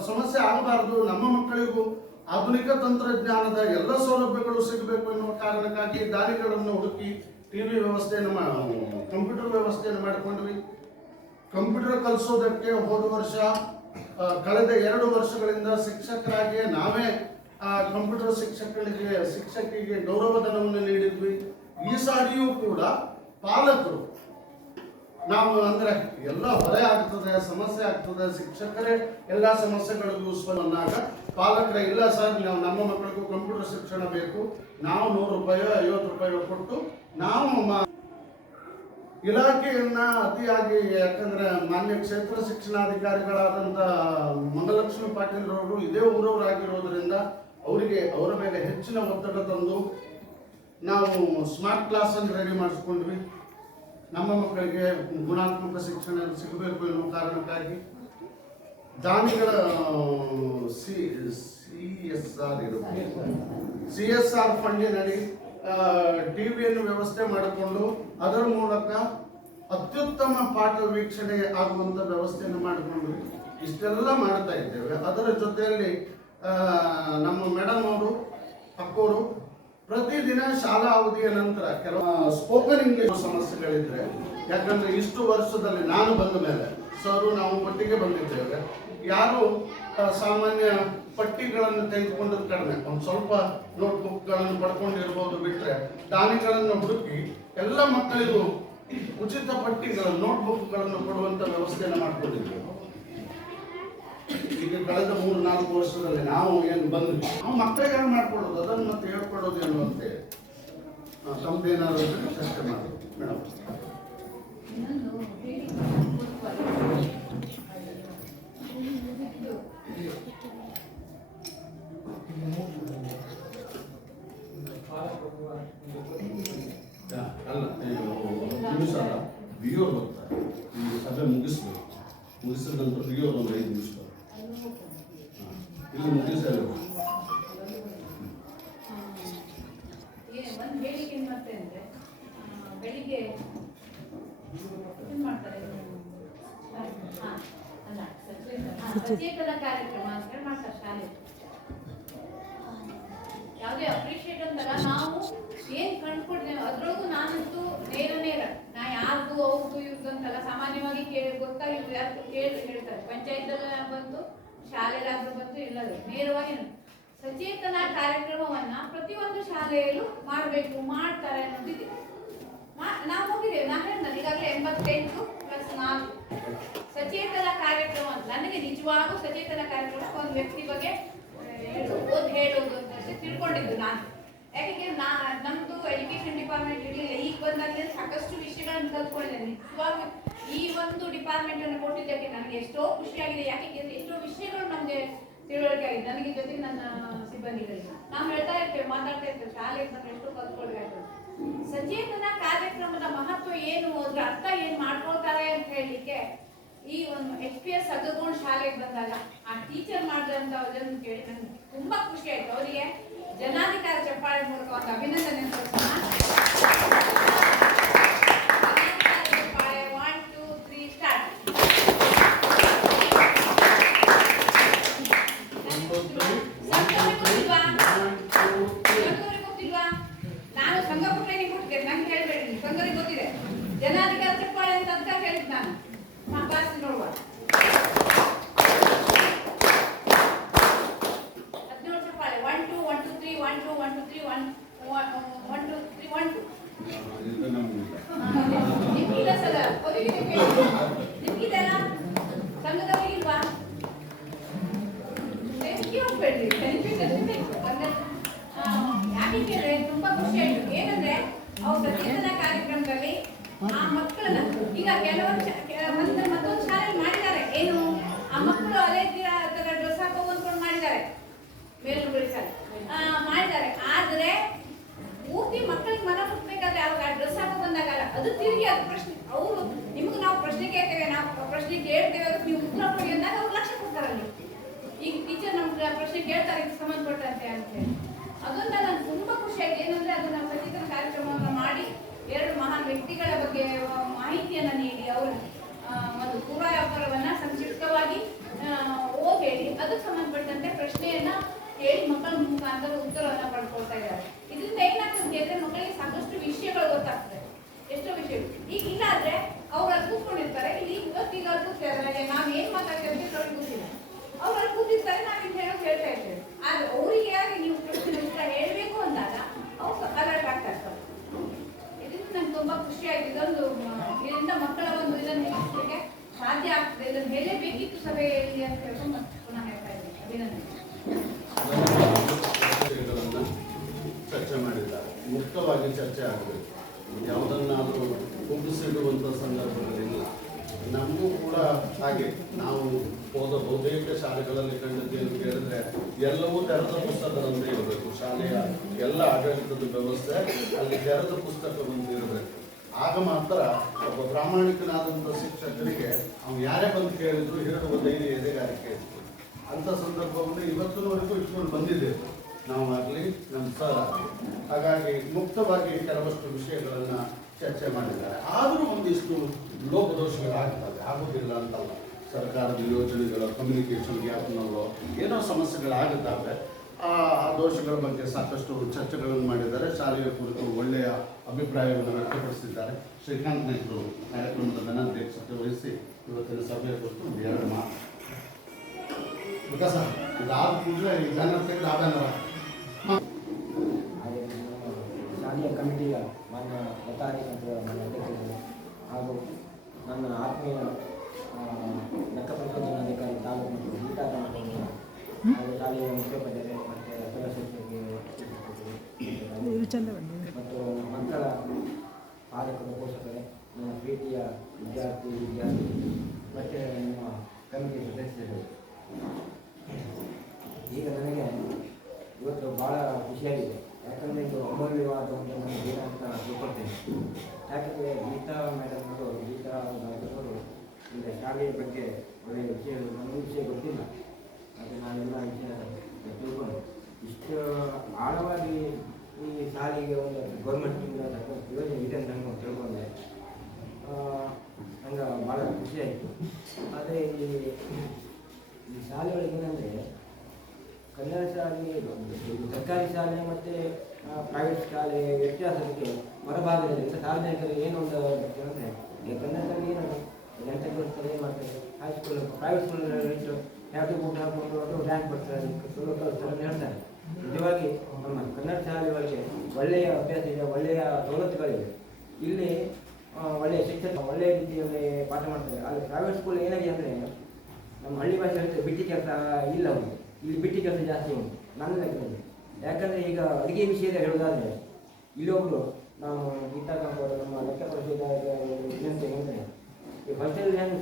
ಸಮಸ್ಯೆ ಆಗಬಾರದು, ನಮ್ಮ ಮಕ್ಕಳಿಗೂ ಆಧುನಿಕ ತಂತ್ರಜ್ಞಾನದ ಎಲ್ಲ ಸೌಲಭ್ಯಗಳು ಸಿಗಬೇಕು ಎನ್ನುವ ಕಾರಣಕ್ಕಾಗಿ ದಾರಿಗಳನ್ನು ಹುಡುಕಿ ಟಿವಿ ವ್ಯವಸ್ಥೆಯನ್ನು ಕಂಪ್ಯೂಟರ್ ವ್ಯವಸ್ಥೆಯನ್ನು ಮಾಡಿಕೊಂಡ್ವಿ. ಕಂಪ್ಯೂಟರ್ ಕಲಿಸೋದಕ್ಕೆ ಹೋದ ವರ್ಷ ಕಳೆದ 2 ವರ್ಷಗಳಿಂದ ಶಿಕ್ಷಕರಾಗಿ ನಾವೇ ಕಂಪ್ಯೂಟರ್ ಶಿಕ್ಷಕಿಗೆ ಗೌರವಧನವನ್ನು ನೀಡಿದ್ವಿ. ಈ ಸಾರಿಯೂ ಕೂಡ ಪಾಲಕರು ನಾವು ಅಂದ್ರೆ ಎಲ್ಲ ಹೊರೆ ಆಗ್ತದೆ, ಸಮಸ್ಯೆ ಆಗ್ತದೆ, ಶಿಕ್ಷಕರೇ ಎಲ್ಲ ಸಮಸ್ಯೆಗಳಿಗೂ ಸ್ಪಂದನಾಗ ಪಾಲಕರ ಇಲ್ಲ ಸರ್, ನಾವು ನಮ್ಮ ಮಕ್ಕಳಿಗೂ ಕಂಪ್ಯೂಟರ್ ಶಿಕ್ಷಣ ಬೇಕು, ನಾವು 100 ರೂಪಾಯೋ 50 ರೂಪಾಯೋ ಕೊಟ್ಟು ನಾವು ಇಲಾಖೆಯನ್ನ ಅತಿಯಾಗಿ, ಯಾಕಂದ್ರೆ ಮಾನ್ಯ ಕ್ಷೇತ್ರ ಶಿಕ್ಷಣಾಧಿಕಾರಿಗಳಾದಂಥ ಮಂಗಲಕ್ಷ್ಮಿ ಪಾಟೀಲ್ ರವರು ಇದೇ ಊರವರಾಗಿರೋದ್ರಿಂದ ಅವರಿಗೆ ಅವರ ಮೇಲೆ ಹೆಚ್ಚಿನ ಒತ್ತಡ ತಂದು ನಾವು ಸ್ಮಾರ್ಟ್ ಕ್ಲಾಸ್ ಅನ್ನು ರೆಡಿ ಮಾಡಿಸ್ಕೊಂಡ್ವಿ. ನಮ್ಮ ಮಕ್ಕಳಿಗೆ ಗುಣಾತ್ಮಕ ಶಿಕ್ಷಣ ಸಿಗಬೇಕು ಎನ್ನುವ ಕಾರಣಕ್ಕಾಗಿ ದಾನಿಗಳ CSR ಫಂಡಿನಡಿ ಟಿವಿಯನ್ನು ವ್ಯವಸ್ಥೆ ಮಾಡಿಕೊಂಡು ಅದರ ಮೂಲಕ ಅತ್ಯುತ್ತಮ ಪಾಠ ವೀಕ್ಷಣೆ ಆಗುವಂತ ವ್ಯವಸ್ಥೆಯನ್ನು ಮಾಡಿಕೊಂಡು ಇಷ್ಟೆಲ್ಲ ಮಾಡ್ತಾ ಇದ್ದೇವೆ. ಅದರ ಜೊತೆಯಲ್ಲಿ ನಮ್ಮ ಮೇಡಮ್ ಅವರು ಅಕ್ಕೋರು ಪ್ರತಿದಿನ ಶಾಲಾ ಅವಧಿಯ ನಂತರ ಕೆಲವು ಸ್ಪೋಕನ್ ಇಂಗ್ಲಿಷ್ ಸಮಸ್ಯೆಗಳಿದ್ರೆ, ಯಾಕಂದ್ರೆ ಇಷ್ಟು ವರ್ಷದಲ್ಲಿ ನಾನು ಬಂದ ಮೇಲೆ ಸರು ನಾವು ಒಟ್ಟಿಗೆ ಬಂದಿದ್ದೇವೆ, ಯಾರು ಸಾಮಾನ್ಯ ಪಟ್ಟಿಗಳನ್ನು ತೆಗೆದುಕೊಂಡದ್ದು ಕಡಿಮೆ, ಒಂದು ಸ್ವಲ್ಪ ನೋಟ್ಬುಕ್ಗಳನ್ನು ಪಡ್ಕೊಂಡಿರ್ಬೋದು. ಬಿಟ್ಟರೆ ದಾನಿಗಳನ್ನು ಹುಡುಕಿ ಎಲ್ಲ ಮಕ್ಕಳಿಗೂ ಉಚಿತ ಪಟ್ಟಿಗಳನ್ನು ನೋಟ್ಬುಕ್ಗಳನ್ನು ಕೊಡುವಂತ ವ್ಯವಸ್ಥೆಯನ್ನು ಮಾಡ್ಕೊಂಡಿದ್ದೇವೆ. ಈಗ ಕಳೆದ 3-4 ವರ್ಷದಲ್ಲಿ ನಾವು ಏನು ಬಂದ್ವಿ, ನಾವು ಮಕ್ಕಳಿಗೆ ಮಾಡ್ಕೊಳ್ಳೋದು, ಅದನ್ನು ಮತ್ತೆ ಹೇಳ್ಕೊಡೋದು ಏನು ಅಂತೇಳಿ ತಮ್ಮದೇನಾದ್ರು ಚರ್ಚೆ ಮಾಡಿ ಮೇಡಮ್. ಸಚೇತನ ಕಾರ್ಯಕ್ರಮ ಅಂತ ಹೇಳಿ ಮಾಡ್ತಾರೆ ಶಾಲೆ. ಯಾವುದೇ ಅಪ್ರಿಷಿಯೇಟ್ ಅಂತಲ್ಲ, ನಾವು ಏನ್ ಕಂಡುಕೊಡ್ತೇವೆ ಅದ್ರೊಳಗೂ ನಾನಂತೂ ನೇರ ನಾ ಯಾರ್ದು ಅವ್ರದ್ದು ಇವ್ರದ್ದು ಅಂತಲ್ಲ, ಸಾಮಾನ್ಯವಾಗಿ ಗೊತ್ತಾಗಿದ್ದು ಯಾರು ಹೇಳ್ತಾರೆ, ಪಂಚಾಯತ್ ಬಂತು, ಶಾಲೆಲಾದ್ರೂ ಬಂತು, ಎಲ್ಲರೂ ನೇರವಾಗಿ ಸಚೇತನ ಕಾರ್ಯಕ್ರಮವನ್ನ ಪ್ರತಿಯೊಂದು ಶಾಲೆಯಲ್ಲೂ ಮಾಡಬೇಕು, ಮಾಡ್ತಾರೆ ಅನ್ನೋದಿದೆ. ನಾವು ಹೋಗಿದ್ದೇವೆ, ನಾ ಹೇಳಿದ ಈಗಾಗಲೇ 88+4 ಸಚೇತನ ಕಾರ್ಯಕ್ರಮ ಅಂತ. ನನಗೆ ನಿಜವಾಗೂ ಸಚೇತನ ಕಾರ್ಯಕ್ರಮ ಒಂದು ವ್ಯಕ್ತಿ ಬಗ್ಗೆ ಹೇಳೋದು ಅಂತ ತಿಳ್ಕೊಂಡಿದ್ದು ನಾನು. ಯಾಕೆಂದ್ರೆ ನಮ್ದು ಎಜುಕೇಶನ್ ಡಿಪಾರ್ಟ್ಮೆಂಟ್ ಇರಲಿಲ್ಲ, ಈಗ ಬಂದಾಗಲೇ ಸಾಕಷ್ಟು ವಿಷಯಗಳನ್ನು ಕಲ್ತ್ಕೊಂಡಿದ್ದೇನೆ. ನಿಜವಾಗೂ ಈ ಒಂದು ಡಿಪಾರ್ಟ್ಮೆಂಟ್ ಅನ್ನು ಕೊಟ್ಟಿದ್ದಕ್ಕೆ ನನಗೆ ಎಷ್ಟೋ ಖುಷಿಯಾಗಿದೆ. ಯಾಕೆಂದ್ರೆ ಎಷ್ಟೋ ವಿಷಯಗಳು ನಮಗೆ ತಿಳುವಳಿಕೆ ಆಗಿದೆ, ನನಗೆ ಜೊತೆಗೆ ನನ್ನ ಸಿಬ್ಬಂದಿಗಳಿಗೆ. ನಾವು ಹೇಳ್ತಾ ಇರ್ತೇವೆ, ಮಾತಾಡ್ತಾ ಇರ್ತೇವೆ, ಶಾಲೆಗೆ ಬಂದು ಎಷ್ಟೋ ಕಲ್ತ್ಕೊಳ್ಬೇಕಾಗ್ತದೆ. ಸಚೇತನ ಕಾರ್ಯಕ್ರಮದ ಮಹತ್ವ ಏನು, ಅದ್ರ ಅರ್ಥ ಏನ್ ಮಾಡ್ಕೊಳ್ತಾರೆ ಅಂತ ಹೇಳಲಿಕ್ಕೆ ಈ ಒಂದು SPS ಅಗ್ರಗೋಣ ಶಾಲೆಗೆ ಬಂದಾಗ ಆ ಟೀಚರ್ ಮಾಡಿದಂತ ಅದನ್ನು ಕೇಳಿ ನನಗೆ ತುಂಬಾ ಖುಷಿ ಆಯ್ತು. ಅವರಿಗೆ ಜನಾಧಿಕಾರ ಚಪ್ಪಾಳೆ ಮೂಲಕ ಒಂದು ಅಭಿನಂದನೆ ತೋರಿಸೋಣ. 1 2 3 ಸ್ಟಾರ್ಟ್. ನಾನು ಸಂಘಪುರ ಟ್ರೈನಿಂಗ್ ಕೊಟ್ಟಿದ್ದೆ, ನಂಗೆ ಹೇಳ್ಬೇಡಿ, ಸಂಘರಿಗೆ ಗೊತ್ತಿದೆ. ಜನಾಧಿಕಾರ ಚಪ್ಪಾಳೆ ಅಂತ ಅಂತ ಹೇಳಿದ್ ನಾನು ಕ್ಲಾಸ್ ನೋಡುವ. 17 ಚಪ್ಪಾಳೆ. 1 2 1 2 3 1 2 1 2 3 1 1 2 3 1 2. ನಿಮ್ಗಿಲ್ಲ ಸಲ ನಿಮ್ಗಿದೆಲ್ಲ ಸಂಘದವರಿಗೆ ಇಲ್ವಾ? ಹೋಗ್ಬೇಡ್ರಿ, ಯಾಕೆ ಕೇಳಿದ್ರೆ ತುಂಬಾ ಖುಷಿ ಆಯ್ತು. ಏನಂದ್ರೆ ಅವ್ರ ಸಚೇತನ ಕಾರ್ಯಕ್ರಮದಲ್ಲಿ ಆ ಮಕ್ಕಳನ್ನ ಈಗ ಮತ್ತೊಂದು ಶಾಲೆ ಮಾಡಿದ್ದಾರೆ. ಏನು ಆ ಮಕ್ಕಳು ಅದೇ ತರ ಡ್ರೆಸ್ ಹಾಕೊಂಡು ಮಾಡಿದ್ದಾರೆ, ಮೇಲ್ಗುಡಿ ಶಾಲೆ ಮಾಡಿದ್ದಾರೆ. ಆದ್ರೆ ಪೂರ್ತಿ ಮಕ್ಕಳಿಗೆ ಮನ ಮುಟ್ಬೇಕಾದ್ರೆ ಅವ್ರು ಆ ಡ್ರೆಸ್ ಹಾಕೋ ಬಂದಾಗಲ್ಲ, ಅದು ತಿರುಗಿ ಅದು ಪ್ರಶ್ನೆ. ಅವರು ನಿಮ್ಗೆ ನಾವು ಪ್ರಶ್ನೆ ಕೇಳ್ತೇವೆ, ನಾವು ಪ್ರಶ್ನೆ ಕೇಳ್ತೇವೆ, ಅದಕ್ಕೆ ನೀವು ಉತ್ತರ ಕೊಡಿ ಅಂದಾಗ ಅವ್ರು ಲಕ್ಷ್ಯ ಕೊಡ್ತಾರಲ್ಲಿ. ಈಗ ಟೀಚರ್ ನಮ್ಗೆ ಪ್ರಶ್ನೆ ಕೇಳ್ತಾರೆ ಇದಕ್ಕೆ ಸಂಬಂಧಪಟ್ಟಂತೆ ಅಂತ ಹೇಳಿ. ಅದೊಂದು ನನಗೆ ತುಂಬಾ ಖುಷಿ ಆಯ್ತು. ಏನಂದ್ರೆ ಅದು ನಾವು ಸಚೇತನ ಕಾರ್ಯಕ್ರಮವನ್ನು ಮಾಡಿ 2 ಮಹಾನ್ ವ್ಯಕ್ತಿಗಳ ಬಗ್ಗೆ ಮಾಹಿತಿಯನ್ನು ನೀಡಿ ಅವರ ಒಂದು ಪೂರ್ವಾಪರವನ್ನ ಸಂಕ್ಷಿಪ್ತವಾಗಿ ಹೇಳಿ ಅದಕ್ಕೆ ಸಂಬಂಧಪಟ್ಟಂತೆ ಪ್ರಶ್ನೆಯನ್ನ ಹೇಳಿ ಮಕ್ಕಳ ಮುಖಾಂತರ ಉತ್ತರವನ್ನ ಪಡ್ಕೊಳ್ತಾ ಇದ್ದಾರೆ. ಇದರಿಂದ ಏನಾಗ್ತದೆ ಅಂದ್ರೆ ಮಕ್ಕಳಿಗೆ ಸಾಕಷ್ಟು ವಿಷಯಗಳು ಗೊತ್ತಾಗ್ತದೆ, ಎಷ್ಟೋ ವಿಷಯಗಳು. ಈಗ ಇಲ್ಲ ಆದ್ರೆ ಅವ್ರು ಅಲ್ಲಿ ಕೂತ್ಕೊಂಡಿರ್ತಾರೆ, ಇಲ್ಲಿ ಇವತ್ತೀಗ ಕೂತಿರ್ತಾರೆ, ನಾವ್ ಏನ್ ಮಾತಾಡ್ತೇವೆ ಅಂತ ಅವ್ರಿಗೆ ಗೊತ್ತಿಲ್ಲ. ಅವ್ರು ಅಲ್ಲಿ ಕೂತಿರ್ತಾರೆ, ನಾವ್ ಹಿಂಗೆ ಹೇಳ್ತಾ ಇರ್ತೇವೆ. ಆದ್ರೆ ಅವರಿಗೆ ಯಾರು ನೀವು ಪ್ರಶ್ನೆ ಉತ್ತರ ಹೇಳ್ಬೇಕು ಅಂದಾಗ ಅವ್ರು ಅಲರ್ಟ್ ಆಗ್ತಾ ಇರ್ತಾರೆ. ಇದರಿಂದ ನಂಗೆ ತುಂಬಾ ಖುಷಿ ಆಯ್ತು. ಇದರಿಂದ ಮಕ್ಕಳ ಒಂದು ಇದನ್ನು ಹೆಚ್ಚಿಸಲಿಕ್ಕೆ ಸಾಧ್ಯ ಆಗ್ತದೆ. ಇದನ್ನು ಹೇಳಬೇಕಿತ್ತು ಸಭೆಯಲ್ಲಿ ಅಂತ ಹೇಳ್ಕೊಂಡು ಪುನಃ ಹೇಳ್ತಾ ಇದ್ದೀನಿ. ಅಭಿನಂದನೆ. ಚರ್ಚೆ ಮಾಡಿದ್ದಾರೆ, ಮುಕ್ತವಾಗಿ ಚರ್ಚೆ ಆಗಬೇಕು. ಯಾವುದನ್ನಾದರೂ ಕುಗ್ಗಿಸಿಡುವಂಥ ಸಂದರ್ಭಗಳಿಲ್ಲ. ನಮಗೂ ಕೂಡ ಹಾಗೆ ನಾವು ಹೋದ ಬಹುತೇಕ ಶಾಲೆಗಳಲ್ಲಿ ಕಂಡಿದ್ದೇವೆ ಕೇಳಿದ್ರೆ ಎಲ್ಲವೂ ತೆರೆದ ಪುಸ್ತಕದಂತೆ ಇರಬೇಕು. ಶಾಲೆಯ ಎಲ್ಲ ಆಡಳಿತದ ವ್ಯವಸ್ಥೆ ಅಲ್ಲಿ ತೆರೆದ ಪುಸ್ತಕದಂತೆ ಇರಬೇಕು. ಆಗ ಮಾತ್ರ ಒಬ್ಬ ಪ್ರಾಮಾಣಿಕನಾದಂಥ ಶಿಕ್ಷಕರಿಗೆ ಅವ್ನು ಯಾರೇ ಬಂದು ಕೇಳಿದ್ರು ಹೇಳುವ ಧೈರ್ಯ ಎದೆಗಾರಿಕೆ ಇತ್ತು. ಅಂಥ ಸಂದರ್ಭವನ್ನು ಇವತ್ತಿನವರೆಗೂ ಇಟ್ಕೊಂಡು ಬಂದಿದ್ದೇವೆ ನಾವಾಗಲಿ, ನಮ್ಮ ಸರ್ ಆಗಲಿ. ಹಾಗಾಗಿ ಮುಕ್ತವಾಗಿ ಕೆಲವಷ್ಟು ವಿಷಯಗಳನ್ನು ಚರ್ಚೆ ಮಾಡಿದ್ದಾರೆ. ಆದರೂ ಒಂದಿಷ್ಟು ಲೋಪದೋಷಗಳಾಗ್ತವೆ, ಆಗೋದಿಲ್ಲ ಅಂತಲ್ಲ. ಸರ್ಕಾರದ ಯೋಜನೆಗಳ ಕಮ್ಯುನಿಕೇಷನ್ ಗ್ಯಾಪ್ನಲ್ಲೋ ಏನೋ ಸಮಸ್ಯೆಗಳಾಗುತ್ತವೆ. ಆ ದೋಷಗಳ ಬಗ್ಗೆ ಸಾಕಷ್ಟು ಚರ್ಚೆಗಳನ್ನು ಮಾಡಿದ್ದಾರೆ. ಶಾಲೆಯ ಕುರಿತು ಒಳ್ಳೆಯ ಅಭಿಪ್ರಾಯವನ್ನು ವ್ಯಕ್ತಪಡಿಸಿದ್ದಾರೆ. ಶ್ರೀಕಾಂತ್ ನಾಯ್ಕರು ಕಾರ್ಯಕ್ರಮದ ಘನಾಧ್ಯಕ್ಷತೆ ವಹಿಸಿ ಇವತ್ತಿನ ಸಭೆಯ ಕುರಿತು 2 ಮಾತು. ವಿಕಾಸ ಇದಾದ ಕೂಡಲೇ ಈ ಬ್ಯಾನರ್ ತೆಗೆದು ಆ ಬ್ಯಾನರ್ ಶಾಲೆಯ ಕಮಿಟಿಯ ಮಾನ್ಯ ಒತ್ತಾಯಕಂತ ನನ್ನ ಅಧ್ಯಕ್ಷರು ಹಾಗೂ ನನ್ನ ಆತ್ಮೀಯ ಲೆಕ್ಕ ಪರಿಶೋಧನಾಧಿಕಾರಿ ತಾಲೂಕು ಮತ್ತು ಗೀತಾ ತಾಲೂಕು ಹಾಗೂ ಶಾಲೆಯ ಮುಖ್ಯೋಪಾಧ್ಯಾಯರು ಮತ್ತು ಮತ್ತು ಮಕ್ಕಳ ಪಾಲಕರು, ಪೋಷಕರೇ, ನನ್ನ ಪ್ರೀತಿಯ ವಿದ್ಯಾರ್ಥಿ ಮತ್ತು ನಿಮ್ಮ ಕಮಿಟಿ ಸದಸ್ಯರು, ಈಗ ನನಗೆ ಇವತ್ತು ಭಾಳ ಖುಷಿಯಾಗಿದೆ. ಯಾಕಂದರೆ ಇದು ಅಮೂಲ್ಯವಾದ ಒಂದು ನನ್ನ ದಿನ ಅಂತ ನಾನು ತಿಳ್ಕೊಳ್ತೇನೆ. ಯಾಕಂದರೆ ಗೀತಾ ಮೇಡಮ್ ಅವರು, ಗೀತಾ ಅವರು ಈಗ ಶಾಲೆಯ ಬಗ್ಗೆ ಒಳ್ಳೆಯ ವಿಷಯಗಳು, ನನಗೂ ವಿಷಯ ಗೊತ್ತಿಲ್ಲ, ಅದು ನಾನೆಲ್ಲ ವಿಷಯ ತಿಳ್ಕೊಂಡು ಇಷ್ಟು ಆಳವಾಗಿ ಈ ಶಾಲೆಗೆ ಒಂದು ಗೌರ್ಮೆಂಟಿಂದ ಯೋಜನೆ ಇದೆ ಅಂತ ನಂಗೆ ತಿಳ್ಕೊಂಡೆ. ನಂಗೆ ಭಾಳ ಖುಷಿಯಾಯಿತು. ಆದರೆ ಈ ಶಾಲೆಗಳಿಗೆ ಏನಂದರೆ ಕನ್ನಡ ಶಾಲೆ ಸರ್ಕಾರಿ ಶಾಲೆ ಮತ್ತು ಪ್ರೈವೇಟ್ ಶಾಲೆ ವ್ಯತ್ಯಾಸಕ್ಕೆ ಹೊರಭಾಗದಲ್ಲಿ ಸಾರ್ವಜನಿಕರಿಗೆ ಏನೊಂದು ಅಂದರೆ ಕನ್ನಡದಲ್ಲಿ ಏನು ಗಂಟೆ ಬರ್ತದೆ ಮತ್ತು ಹೈಸ್ಕೂಲ್ ಪ್ರೈವೇಟ್ ಸ್ಕೂಲ್ ಯಾವುದು ಊಟ ಹಾಕೊಂಡು ಅದು ರ್ಯಾಂಕ್ ಬರ್ತಾರೆ ಅಂತ ಹೇಳ್ತಾರೆ. ನಿಜವಾಗಿ ನಮ್ಮ ಕನ್ನಡ ಶಾಲೆಗಳಿಗೆ ಒಳ್ಳೆಯ ಅಭ್ಯಾಸ ಇದೆ, ಒಳ್ಳೆಯ ಸವಲತ್ತುಗಳಿವೆ. ಇಲ್ಲಿ ಒಳ್ಳೆಯ ಶಿಕ್ಷಕ ಒಳ್ಳೆಯ ರೀತಿಯಲ್ಲಿ ಪಾಠ ಮಾಡ್ತಾರೆ. ಆದರೆ ಪ್ರೈವೇಟ್ ಸ್ಕೂಲ್ ಏನಾಗಿದೆ ಅಂದರೆ ನಮ್ಮ ಹಳ್ಳಿ ಭಾಷೆ ಹೇಳ್ತಾರೆ ಬಿಟ್ಟಿ ಕೆಲಸ ಇಲ್ಲ ಅವರು, ಇಲ್ಲಿ ಬಿಟ್ಟಿ ಕೆಲಸ ಜಾಸ್ತಿ ಉಂಟು ನನ್ನ ಲೆಕ್ಕದಲ್ಲಿ. ಯಾಕಂದರೆ ಈಗ ಅಡುಗೆ ವಿಷಯದ ಹೇಳೋದಾದರೆ ಇಲ್ಲಿ ಒಬ್ಬರು ನಾವು ಗೀತಾಕಂಪವರು ನಮ್ಮ ಲೆಕ್ಕ ಪರಿಶೋಧಕ ವಿನಂತಿ ಹೇಳ್ತಾರೆ, ಈ ಫಸ್ಟಲ್ಲಿ ಏನು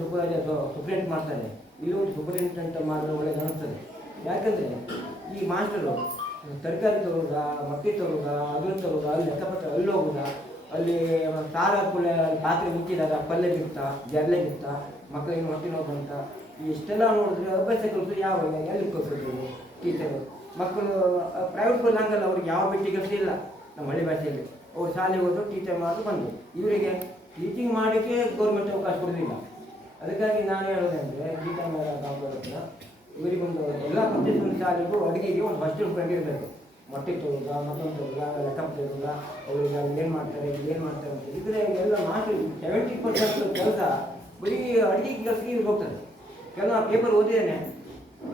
ಸೂಪರಿಂಟ್ ಮಾಡ್ತಾರೆ, ಇಲ್ಲಿ ಒಂದು ಸೂಪರಿಂಟೆಂಟ್ ಮಾಡಿದ್ರೆ ಒಳ್ಳೆಯದು ಅನಿಸ್ತದೆ. ಯಾಕಂದರೆ ಈ ಮಾಸ್ಟರು ತರಕಾರಿ ತರೋದ, ಮಕ್ಕಿ ತರೋದ, ಅದನ್ನು ತರೋದ, ಅಲ್ಲಿ ಲೆಕ್ಕಪತ್ರ ಅಲ್ಲಿ ಹೋಗೋದ, ಅಲ್ಲಿ ಸಾರ ಹಾಕೊಳ್ಳೆ ಪಾತ್ರೆ ಮುಚ್ಚಿದಾಗ ಪಲ್ಯ ಬಿತ್ತಾ ಜರ್ಲೆ ಬಿತ್ತಾ ಮಕ್ಕಳಿಗೆ ಹೊಟ್ಟೆ ನೋವು ಬಂತ ಇಷ್ಟೆಲ್ಲ ನೋಡಿದ್ರೆ ಅಭ್ಯಾಸ ಕಲಿಸು ಯಾವ ಎಲ್ಲಿ ಕಲಿಸೋದು ಟೀಚರು. ಮಕ್ಕಳು ಪ್ರೈವೇಟ್ ಸ್ಕೂಲ್ ಹಂಗಲ್ಲ, ಅವ್ರಿಗೆ ಯಾವ ಬಿಟ್ಟಿ ಕೆಲಸ ಇಲ್ಲ ನಮ್ಮ ಹಳ್ಳಿ ಭಾಷೆಯಲ್ಲಿ. ಅವ್ರು ಶಾಲೆಗೆ ಹೋದ್ರು ಟೀಚರ್ ಮಾಡಿ ಬಂದು ಇವರಿಗೆ ಟೀಚಿಂಗ್ ಮಾಡೋಕ್ಕೆ ಗೌರ್ಮೆಂಟ್ ಅವಕಾಶ ಕೊಡೋದಿಲ್ಲ. ಅದಕ್ಕಾಗಿ ನಾನು ಹೇಳೋದಂದರೆ ಗೀತಾ ಮೇಳ ಕಾಂಪೌಂಡ್ ಇವರಿಗೊಂದು ಎಲ್ಲ ಪ್ರತಿಯೊಂದು ಶಾಲೆಗೂ ಅಡುಗೆಗೆ ಒಂದು ಫಸ್ಟ್ ರೂಪಾಯಿ ಇರಬೇಕು. ಮೊಟ್ಟೆ ತೊಗೊಳ್ಳ, ಮತ್ತೊಂದು ತೊಗೊಳ್ಳ, ಲೆಕ್ಕಪತ್ರ ಇರೋಲ್ಲ, ಅವ್ರಿಗೆ ಏನು ಮಾಡ್ತಾರೆ ಅಂತ ಇದ್ರೆ ಎಲ್ಲ ಮಾಸ್ಟರ್ 70% ಕೆಲಸ ಬರೀ ಅಡುಗೆ ಕೆಲಸಕ್ಕೆ ಹೋಗ್ತದೆ. ಕೆಲವು ಪೇಪರ್ ಓದಿದ್ದೇನೆ,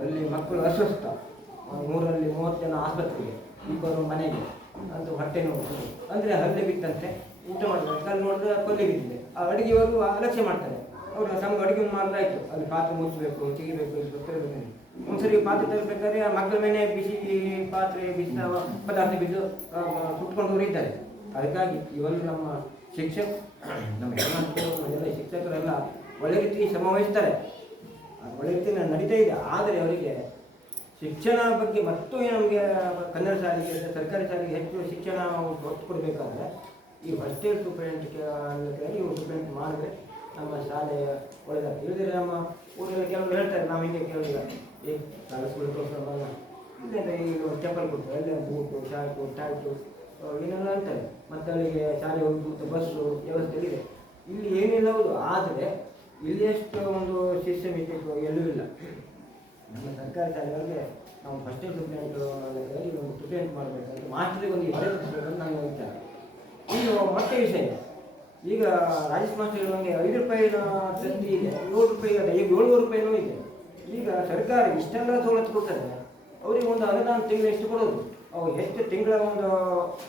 ಅಲ್ಲಿ ಮಕ್ಕಳು ಅಸ್ವಸ್ಥ, 130 ಜನ ಆಸ್ಪತ್ರೆಗೆ, 2 ಮನೆಗೆ ಅಂತ ಹೊಟ್ಟೆ ನೋವು ಅಂದರೆ ಹಲ್ಲೆ ಬಿತ್ತಂತೆ, ಊಟ ಮಾಡ್ತಾರೆ, ಅಲ್ಲಿ ನೋಡಿದ್ರೆ ಕೊಲ್ಲೆ ಬಿದ್ದಿದೆ. ಆ ಅಡುಗೆಯವರು ಅಲಕ್ಷ್ಯ ಮಾಡ್ತಾರೆ. ಅವರು ನಮ್ಗೆ ಅಡುಗೆ ಮಾಡಿದ್ರಾಯ್ತು, ಅಲ್ಲಿ ಪಾತ್ರೆ ಮುಚ್ಚಬೇಕು, ತೆಗಿಬೇಕು, ಗೊತ್ತಿರಬೇಕು. ಒಂದ್ಸರಿ ಪಾತ್ರೆ ತರಬೇಕಾದ್ರೆ ಆ ಮಕ್ಕಳ ಮೇಲೆ ಬಿಸಿ ಪಾತ್ರೆ ಬಿಸಿ ಪದಾರ್ಥ ಬಿದ್ದು ಸುಟ್ಕೊಂಡವರು ಇದ್ದಾರೆ. ಅದಕ್ಕಾಗಿ ಇವೆಲ್ಲ ನಮ್ಮ ನಮ್ಮ ಎಲ್ಲ ಶಿಕ್ಷಕರೆಲ್ಲ ಒಳ್ಳೆ ರೀತಿ ಶ್ರಮ ವಹಿಸ್ತಾರೆ, ಒಳ್ಳೆ ರೀತಿಯಲ್ಲಿ ನಡೀತಾ ಇದೆ. ಆದರೆ ಅವರಿಗೆ ಶಿಕ್ಷಣ ಬಗ್ಗೆ ಮತ್ತು ನಮಗೆ ಕನ್ನಡ ಶಾಲೆಗೆ ಸರ್ಕಾರಿ ಶಾಲೆಗೆ ಹೆಚ್ಚು ಶಿಕ್ಷಣ ಒತ್ತು ಕೊಡಬೇಕಾದ್ರೆ ಈ ಫಸ್ಟ್ ಇಯರ್ ಸೂಪರಿಂಟ್ ಇವರು ಸೂಪರಿಂಟ್ ಮಾಡಿದ್ರೆ ನಮ್ಮ ಶಾಲೆ ಒಳ್ಳೆದಾಗ್ತದೆ. ಇಲ್ಲದಿದ್ರೆ ನಮ್ಮ ಊರಲ್ಲಿ ಕೆಲವರು ಹೇಳ್ತಾರೆ, ನಾವು ಹಿಂಗೆ ಕೇಳಿಲ್ಲ, ಶಾಲೆ ಸ್ಕೂಲ್ ತೋರಿಸೋಲ್ಲ, ಇಲ್ಲೇ ಈಗ ಚಪ್ಪಲ್ ಕೊಡ್ತಾರೆ, ಅಲ್ಲೇ ಬೂಟು ಶಾರ್ಟು ಟೈಟು ಏನೆಲ್ಲ ಅಂತಾರೆ. ಮತ್ತು ಅಲ್ಲಿಗೆ ಶಾಲೆ ಹೋಗಿ ಮತ್ತು ಬಸ್ಸು ವ್ಯವಸ್ಥೆ ಇದೆ. ಇಲ್ಲಿ ಏನಿಲ್ಲ ಹೌದು, ಆದರೆ ಇಲ್ಲಿ ಎಷ್ಟು ಒಂದು ಸಿಸ್ಟಮೆಟಿಕ್ ಎಲ್ಲೂ ಇಲ್ಲ. ನಮ್ಮ ಸರ್ಕಾರಿ ಶಾಲೆಗಳಿಗೆ ನಾವು ಫಸ್ಟ್ ಇಯರ್ ಸೂಪರಿಂಟ್ ಒಂದು ಸೂಪರಿಂಟ್ ಮಾಡಬೇಕಂದ್ರೆ ಮಾಸ್ಟರಿಗೆ ಒಂದು ಹೊರೆ ತರಿಸ್ಬೇಕಂತ ನನ್ನ ವಿಚಾರ. ಇನ್ನು ಮೊಟ್ಟೆ ವಿಷಯ, ಈಗ ರಾಜೇಶ್ ಮಾಸ್ಟರ್ ಹೇಳುವಂಗೆ 5 ರೂಪಾಯಿನ ತಂತಿ ಇದೆ, 7 ರೂಪಾಯಿ ಇದೆ, ಈಗ 700 ರೂಪಾಯಿನೂ ಇದೆ. ಈಗ ಸರ್ಕಾರ ಇಷ್ಟೆಲ್ಲ ಸವಲತ್ತು ಕೊಡ್ತಾರೆ, ಅವರಿಗೆ ಒಂದು ಅನುದಾನ ತಿಂಗಳು ಎಷ್ಟು ಕೊಡೋದು? ಅವು ಎಷ್ಟು ತಿಂಗಳ ಒಂದು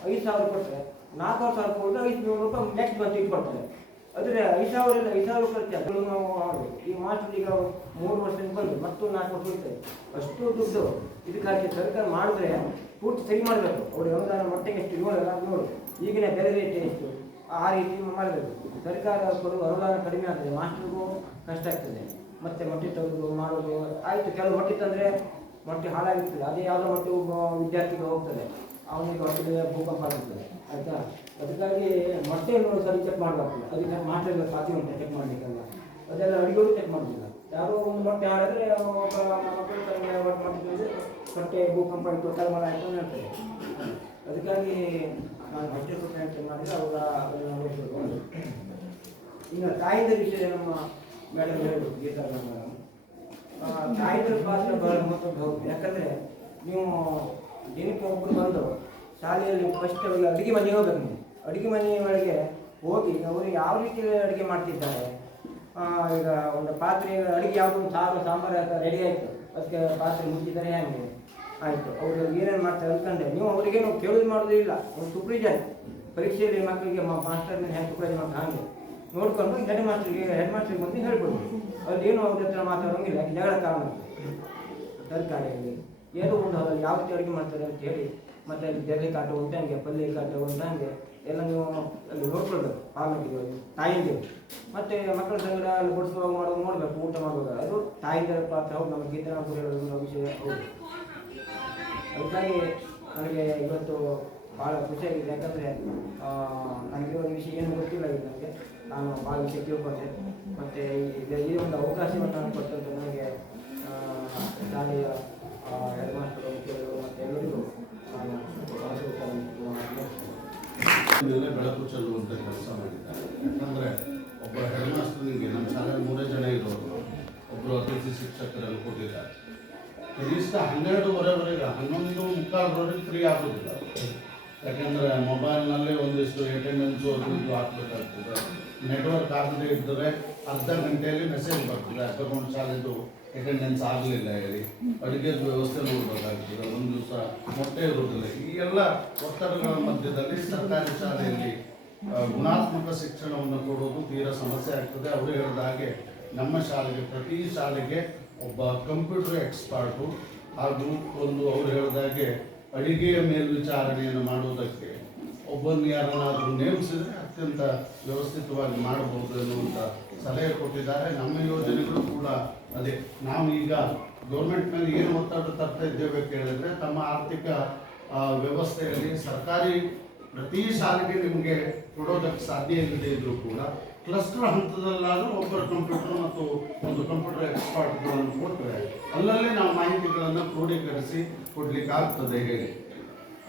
5,000 ಕೊಟ್ಟರೆ 4,000 ಕೊಟ್ಟರೆ 500 ರೂಪಾಯಿ ನೆಕ್ಸ್ಟ್ ಬಂದು ಇಟ್ಕೊಡ್ತಾರೆ. ಆದರೆ 5,000 ಇಲ್ಲ, 5,000 ಖರ್ಚು ಅದನ್ನು ನಾವು ಮಾಡಬೇಕು. ಈ ಮಾಸ್ಟರ್ ಈಗ 3 ವರ್ಷದಿಂದ ಬಂದು ಮತ್ತು 4 ವರ್ಷ ಇರ್ತಾರೆ, ಅಷ್ಟು ದುಡ್ಡು ಇದಕ್ಕಾಗಿ ಸರ್ಕಾರ ಮಾಡಿದ್ರೆ ಪೂರ್ತಿ ಸರಿ ಮಾಡಬೇಕು. ಅವ್ರಿಗೆ ಅನುದಾನ ಮಟ್ಟಿಗೆ ಎಷ್ಟು ಇರೋಲ್ಲ ನೋಡು, ಈಗಿನ ಬೆಲೆ ರೇಟ್ ಎಷ್ಟು ಆ ರೀತಿ ಮಾಡಬೇಕು. ಸರ್ಕಾರ ಕೊಡುವ ಅನುದಾನ ಕಡಿಮೆ ಆಗ್ತದೆ, ಮಾಸ್ಟರ್ಗೂ ಕಷ್ಟ ಆಗ್ತದೆ. ಮತ್ತು ಮೊಟ್ಟೆ ತೆಗೆದು ಮಾಡೋದು ಆಯಿತು, ಕೆಲವು ಮೊಟ್ಟೆ ತಂದರೆ ಮೊಟ್ಟೆ ಹಾಳಾಗಿರ್ತದೆ, ಅದೇ ಯಾವುದೋ ಮೊಟ್ಟೆ ವಿದ್ಯಾರ್ಥಿಗಳು ಹೋಗ್ತದೆ, ಅವನಿಗೆ ಹೊಟ್ಟೆ ಭೂಕಂಪ ಆಗ್ತದೆ, ಆಯಿತಾ. ಅದಕ್ಕಾಗಿ ಮೊಟ್ಟೆಯನ್ನು ಸರಿ ಚೆಕ್ ಮಾಡಬೇಕು. ಅದಕ್ಕೆ ಮಾಸ್ಟರ್ಗೆ ಸಾಧ್ಯ ಉಂಟು ಚೆಕ್ ಮಾಡಲಿಕ್ಕಲ್ಲ, ಅದೆಲ್ಲ ಅಡುಗೆಯವರು ಚೆಕ್ ಮಾಡೋದಿಲ್ಲ. ಯಾರೋ ಒಂದು ಮೊಟ್ಟೆ ಹಾಡಿದ್ರೆ ಮೊಟ್ಟೆ ಭೂಕಂಪ ಆಯಿತು, ತಲೆಮಾರ ಆಯಿತು ಅಂತ ಹೇಳ್ತಾರೆ. ಅದಕ್ಕಾಗಿ ನಾನು ಫಸ್ಟ್ ಸೂಪರಿಂಟ್ ಮಾಡಿದರೆ ಅವರ ಅದನ್ನು ನೋಡಬೇಕು. ಇನ್ನು ತಾಯಿದ ವಿಷಯ ನಮ್ಮ ಮೇಡಮ್ ಹೇಳಬೇಕು, ಗೀತಾ ಮೇಡಮ್. ತಾಯಿದ್ರ ಪಾತ್ರ ಬಹಳ ಮಹತ್ವದ ಹೌದು. ಯಾಕಂದರೆ ನೀವು ದಿನಕ್ಕೆ ಒಬ್ಬರು ಬಂದು ಶಾಲೆಯಲ್ಲಿ ಫಸ್ಟ್ ಅವರಿಗೆ ಅಡುಗೆ ಮನೆಗೆ ಹೋಗ್ಬೇಕು. ನೀವು ಅಡುಗೆ ಮನೆಯೊಳಗೆ ಹೋಗಿ ಅವರು ಯಾವ ರೀತಿ ಅಡುಗೆ ಮಾಡ್ತಿದ್ದಾರೆ, ಈಗ ಒಂದು ಪಾತ್ರೆ ಅಡುಗೆ ಯಾವುದೋ ಸಾರು ಸಾಂಬಾರು ರೆಡಿ ಆಯಿತು, ಅದಕ್ಕೆ ಪಾತ್ರೆ ಮುಚ್ಚಿದ್ದಾರೆ ಹೆಂಗೆ ಆಯಿತು, ಅವರು ಏನೇನು ಮಾಡ್ತಾರೆ ಅಂದ್ಕೊಂಡೆ ನೀವು ಅವರಿಗೇನು ಕೇಳೋದು ಮಾಡೋದು ಇಲ್ಲ. ಒಂದು ಸೂಪರ್ವೈಸರ್ ಪರೀಕ್ಷೆಯಲ್ಲಿ ಮಕ್ಕಳಿಗೆ ಮಾಸ್ಟರ್ನ ಹೆಂಗೆ ಸೂಪರ್ವೈಸ್ ಮಾಡ್ತಾರೆ ಹಾಗೆ ನೋಡಿಕೊಂಡು ಹೆಡ್ ಮಾಸ್ಟರ್ಗೆ ಬಂದು ಹೇಳ್ಬೋದು. ಅಲ್ಲಿ ಏನು ಅವ್ರ ಹತ್ರ ಮಾತಾಡೋಂಗಿಲ್ಲ, ಜಗಳ ಕಾರಣ ತರಕಾರಿಯಲ್ಲಿ ಏನೋ ಒಂದು ಅದರಲ್ಲಿ ಯಾವ ರೀತಿ ಅಡುಗೆ ಮಾಡ್ತಾರೆ ಅಂತ ಹೇಳಿ, ಮತ್ತು ಅಲ್ಲಿ ಜರ್ಲಿ ಕಾಟ ಉಂಟಂಗೆ ಪಲ್ಯ ಕಾಟ ಉಂಟಂಗೆ ಎಲ್ಲ ನೀವು ಅಲ್ಲಿ ನೋಡ್ಕೊಳ್ಬೇಕು. ಆಮೇಲೆ ತಾಯಿಂದೇವು ಮತ್ತು ಮಕ್ಕಳ ಸಂಗಡ ಅಲ್ಲಿ ಬಡಿಸುವಾಗ ಮಾಡೋದು ನೋಡಬೇಕು, ಊಟ ಮಾಡುವಾಗ ಅದು ತಾಯಿಂದರ ಪಾತ್ರ ಹೌದು. ನಮ್ಮ ಗೀತಾ ಹೇಳೋದು ವಿಷಯ ಹೌದು. ಅದಕ್ಕಾಗಿ ನನಗೆ ಇವತ್ತು ಭಾಳ ಖುಷಿಯಾಗಿದೆ. ಯಾಕಂದರೆ ನನಗೆ ಒಂದು ವಿಷಯ ಏನು ಗೊತ್ತಿಲ್ಲ, ಈಗ ನನಗೆ ನಾನು ಭಾಳ ವಿಷಯ ತಿಳ್ಕೊಂಡೆ. ಮತ್ತು ಈ ಒಂದು ಅವಕಾಶವನ್ನು ನಾನು ಕೊಟ್ಟಂತೆ ನನಗೆ ಶಾಲೆಯ ಹೆಡ್ ಮಾಸ್ಟರ್ ಮತ್ತು ಎಲ್ಲರಿಗೂ ನಾನು ಬೆಳಕು ಚೆಲ್ಲುವಂಥ ಕೆಲಸ ಮಾಡಿದ್ದಾರೆ. ಯಾಕಂದರೆ ಒಬ್ಬ ಹೆಡ್ ಮಾಸ್ಟರ್ನಿಗೆ ನಮ್ಮ ಶಾಲೆಯಲ್ಲಿ 3 ಜನ ಇರೋರು, ಒಬ್ಬರು ಅತಿಥಿ ಶಿಕ್ಷಕರಲ್ಲಿ ಕೊಟ್ಟಿದ್ದಾರೆ. ಕನಿಷ್ಠ 12:30ವರೆಗೆ 11:45 ಫ್ರೀ ಆಗೋದಿಲ್ಲ. ಯಾಕೆಂದರೆ ಮೊಬೈಲ್ನಲ್ಲೇ ಒಂದಿಷ್ಟು ಅಟೆಂಡೆನ್ಸು ಅದು ಇದು ಹಾಕಬೇಕಾಗ್ತದೆ. ನೆಟ್ವರ್ಕ್ ಆಗದೇ ಇದ್ದರೆ ಅರ್ಧ ಗಂಟೆಯಲ್ಲಿ ಮೆಸೇಜ್ ಬರ್ತದೆ ಅಕೌಂಟ್ ಶಾಲೆದು ಅಟೆಂಡೆನ್ಸ್ ಆಗಲಿಲ್ಲ ಹೇಳಿ. ಅಡುಗೆದು ವ್ಯವಸ್ಥೆ ನೋಡಬೇಕಾಗ್ತದೆ, ಒಂದು ದಿವಸ ಮೊಟ್ಟೆ ಇರುವುದಿಲ್ಲ. ಈ ಎಲ್ಲ ಒತ್ತಡಗಳ ಮಧ್ಯದಲ್ಲಿ ಸರ್ಕಾರಿ ಶಾಲೆಯಲ್ಲಿ ಗುಣಾತ್ಮಕ ಶಿಕ್ಷಣವನ್ನು ಕೊಡೋದು ತೀರಾ ಸಮಸ್ಯೆ ಆಗ್ತದೆ. ಅವರು ಹೇಳಿದ ಹಾಗೆ ನಮ್ಮ ಶಾಲೆಗೆ ಪ್ರತಿ ಶಾಲೆಗೆ ಒಬ್ಬ ಕಂಪ್ಯೂಟರ್ ಎಕ್ಸ್ಪರ್ಟು ಹಾಗೂ ಒಂದು ಅವರು ಹೇಳಿದಾಗೆ ಅಡಿಗೆಯ ಮೇಲ್ವಿಚಾರಣೆಯನ್ನು ಮಾಡುವುದಕ್ಕೆ ಒಬ್ಬನ್ನು ಯಾರನ್ನಾದರೂ ನೇಮಿಸಿದರೆ ಅತ್ಯಂತ ವ್ಯವಸ್ಥಿತವಾಗಿ ಮಾಡಬಹುದು ಎನ್ನುವಂಥ ಸಲಹೆ ಕೊಟ್ಟಿದ್ದಾರೆ. ನಮ್ಮ ಯೋಜನೆಗಳು ಕೂಡ ಅದೇ. ನಾವು ಈಗ ಗೌರ್ಮೆಂಟ್ ಮೇಲೆ ಏನು ಒತ್ತಡ ತರ್ತಾ ಇದ್ದೇವೆ ಕೇಳಿದರೆ, ತಮ್ಮ ಆರ್ಥಿಕ ವ್ಯವಸ್ಥೆಯಲ್ಲಿ ಸರ್ಕಾರಿ ಪ್ರತಿ ಶಾಲೆಗೆ ನಿಮಗೆ ಕೊಡೋದಕ್ಕೆ ಸಾಧ್ಯ ಇಲ್ಲದೆ ಇದ್ದರೂ ಕೂಡ ಕ್ಲಸ್ಟರ್ ಹಂತದಲ್ಲಾದರೂ ಒಬ್ಬರು ಕಂಪ್ಯೂಟರ್ ಮತ್ತು ಒಂದು ಕಂಪ್ಯೂಟರ್ ಎಕ್ಸ್ಪರ್ಟ್ಗಳನ್ನು ಕೊಟ್ಟರೆ ಅಲ್ಲಲ್ಲೇ ನಾವು ಮಾಹಿತಿಗಳನ್ನು ಕ್ರೋಢೀಕರಿಸಿ ಕೊಡಲಿಕ್ಕೆ ಆಗ್ತದೆ ಹೇಳಿ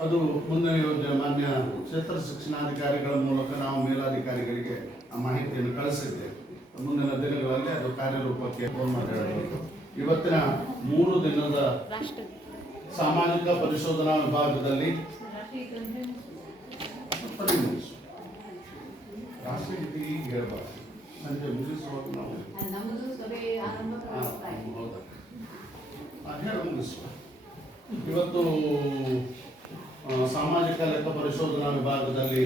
ಅದು ಮುಂದಿನ ಯೋಜನೆ. ಮಾನ್ಯ ಕ್ಷೇತ್ರ ಶಿಕ್ಷಣಾಧಿಕಾರಿಗಳ ಮೂಲಕ ನಾವು ಮೇಲಾಧಿಕಾರಿಗಳಿಗೆ ಆ ಮಾಹಿತಿಯನ್ನು ಕಳಿಸಿದ್ದೇವೆ. ಮುಂದಿನ ದಿನಗಳಲ್ಲಿ ಅದು ಕಾರ್ಯರೂಪಕ್ಕೆ ಮಾತಾಡಬಹುದು. ಇವತ್ತಿನ 3 ದಿನದ ಸಾಮಾಜಿಕ ಪರಿಶೋಧನಾ ವಿಭಾಗದಲ್ಲಿ ರಾಷ್ಟ್ರಗೀತೆ ಈಗ ಹೇಳ್ಬಾರ್ದು, ನನಗೆ ಮುಗಿಸುವಾಗ ನಾವು ಹೇಳ ಮುಗಿಸುವ. ಇವತ್ತು ಸಾಮಾಜಿಕ ಲೆಕ್ಕ ಪರಿಶೋಧನಾ ವಿಭಾಗದಲ್ಲಿ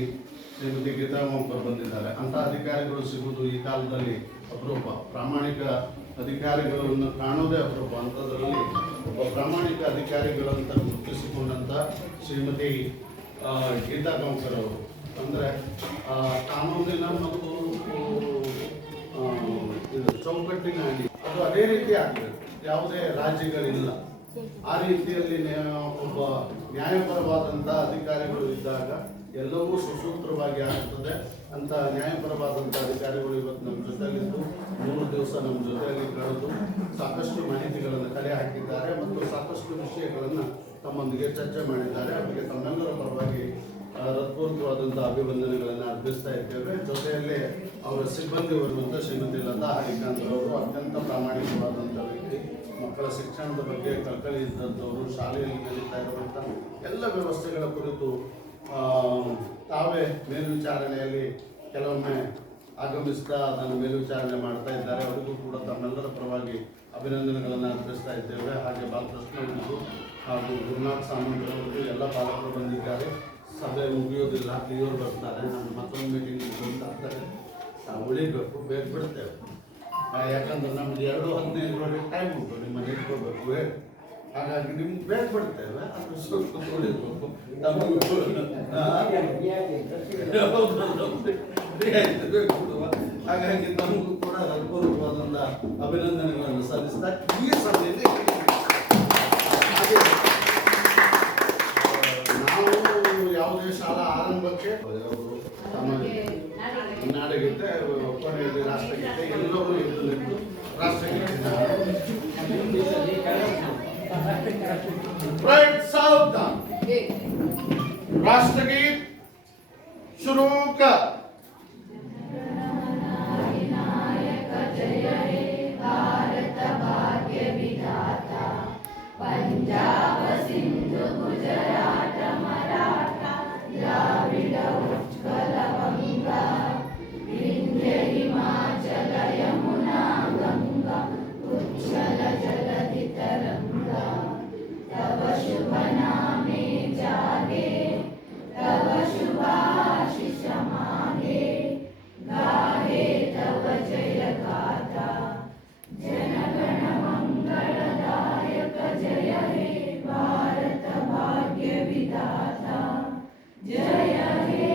ಶ್ರೀಮತಿ ಗೀತಾ ಮೊಂಕರ್ ಬಂದಿದ್ದಾರೆ. ಅಂಥ ಅಧಿಕಾರಿಗಳು ಸಿಗುವುದು ಈ ಕಾಲದಲ್ಲಿ ಅಪರೂಪ. ಪ್ರಾಮಾಣಿಕ ಅಧಿಕಾರಿಗಳನ್ನು ಕಾಣೋದೇ ಅಪರೂಪ. ಅಂಥದ್ರಲ್ಲಿ ಒಬ್ಬ ಪ್ರಾಮಾಣಿಕ ಅಧಿಕಾರಿಗಳಂತ ಗುರುತಿಸಿಕೊಂಡಂಥ ಶ್ರೀಮತಿ ಗೀತಾ ಮೊಂಕರ್ ಅವರು ಅಂದರೆ ಕಾನೂನಿನ ಮತ್ತು ಇದು ಚೌಕಟ್ಟಿನ ಅಡಿ ಅದು ಅದೇ ರೀತಿ ಆಗ್ತದೆ. ಯಾವುದೇ ರಾಜ್ಯಗಳಿಲ್ಲ. ಆ ರೀತಿಯಲ್ಲಿ ಒಬ್ಬ ನ್ಯಾಯಪರವಾದಂಥ ಅಧಿಕಾರಿಗಳು ಇದ್ದಾಗ ಎಲ್ಲವೂ ಸುಸೂತ್ರವಾಗಿ ಆಗುತ್ತದೆ. ಅಂತ ನ್ಯಾಯಪರವಾದಂಥ ಅಧಿಕಾರಿಗಳು ಇವತ್ತು ನಮ್ಮ ಜೊತೆಯಲ್ಲಿದ್ದು 3 ದಿವಸ ನಮ್ಮ ಜೊತೆಯಲ್ಲಿ ಕಳೆದು ಸಾಕಷ್ಟು ಮಾಹಿತಿಗಳನ್ನು ಕಲೆ ಹಾಕಿದ್ದಾರೆ ಮತ್ತು ಸಾಕಷ್ಟು ವಿಷಯಗಳನ್ನು ತಮ್ಮೊಂದಿಗೆ ಚರ್ಚೆ ಮಾಡಿದ್ದಾರೆ. ಅವರಿಗೆ ತಮ್ಮೆಲ್ಲರ ಪರವಾಗಿ ಹೃತ್ಪೂರ್ವಕವಾದಂಥ ಅಭಿವಂದನೆಗಳನ್ನು ಅರ್ಪಿಸ್ತಾ ಇದ್ದೇವೆ. ಜೊತೆಯಲ್ಲೇ ಅವರ ಸಿಬ್ಬಂದಿ ಬರುವಂಥ ಶ್ರೀಮತಿ ಲತಾ ಹರಿಕಾಂತ್ ಅವರು ಅತ್ಯಂತ ಪ್ರಾಮಾಣಿಕವಾದಂಥ ವ್ಯಕ್ತಿ. ಮಕ್ಕಳ ಶಿಕ್ಷಣದ ಬಗ್ಗೆ ಕಳಕಳಿ ಇದ್ದಂಥವರು. ಶಾಲೆಯಲ್ಲಿ ನಡೀತಾ ಇರುವಂಥ ಎಲ್ಲ ವ್ಯವಸ್ಥೆಗಳ ಕುರಿತು ತಾವೇ ಮೇಲ್ವಿಚಾರಣೆಯಲ್ಲಿ ಕೆಲವೊಮ್ಮೆ ಆಗಮಿಸ್ತಾ ಅದನ್ನು ಮೇಲ್ವಿಚಾರಣೆ ಮಾಡ್ತಾ ಇದ್ದಾರೆ. ಅವರಿಗೂ ಕೂಡ ತಮ್ಮೆಲ್ಲರ ಪರವಾಗಿ ಅಭಿನಂದನೆಗಳನ್ನು ಅರ್ಪಿಸ್ತಾ ಇದ್ದೇವೆ. ಹಾಗೆ ಬಾಲಕೃಷ್ಣ ಅವರಿಗೂ ಹಾಗೂ ಗುರುನಾಥ್ ಸಾಮಂತರವರಿಗೂ ಎಲ್ಲ ಪಾಲಕರು ಬಂದಿದ್ದಾರೆ. ಸಭೆ ಮುಗಿಯೋದಿಲ್ಲ, ಇವರು ಬರ್ತಾರೆ. ನಮ್ಮ ಮತ್ತೊಂದು ಮೀಟಿಂಗ್ ಅಂತಾರೆ, ನಾವು ಉಳಿಬೇಕು, ಬೇಗ ಬಿಡ್ತೇವೆ. ಯಾಕಂದ್ರೆ ನಮ್ಗೆ 2:15 ಟೈಮ್ ಉಂಟು, ನಿಮ್ಮನ್ನು ಇಟ್ಕೋಬೇಕು. ಹಾಗಾಗಿ ನಿಮ್ಗೆ ಬೇಗ ಬಿಡ್ತೇವೆ, ಅದು ಸ್ವಲ್ಪ ಉಳಿಬೇಕು. ಹಾಗಾಗಿ ನಮಗೂ ಕೂಡ ಹೃತ್ಪೂರ್ವಕವಾದಂಥ ಅಭಿನಂದನೆಗಳನ್ನು ಸಲ್ಲಿಸ್ತಾ ಈ ಸಭೆಯಲ್ಲಿ ನಾವು ಯಾವುದೇ ಶಾಲಾ ಆರಂಭಕ್ಕೆ ನಾಡಗೀತೆ, ಕೊನೆಯಲ್ಲಿ ರಾಷ್ಟ್ರಗೀತೆ, ಎಲ್ಲರೂ ಇದ್ದು ರಾಷ್ಟ್ರಗೀತೆ राष्ट्रगीत शुरू कर। जय हे भारत भाग्य विधाता, पंजाब सिंधु गुजरात मराठा द्राविड उत्कल गंगा विंध्य हिमाचल यमुना गंगा उच्छल जलधि तरंगा। तव शुभ नामे जागे, तव शुभाशिष मागे, गाहे तव जय गाथा। जनगण मंगलदायक जय हे भारत भाग्य विधाता, जय हे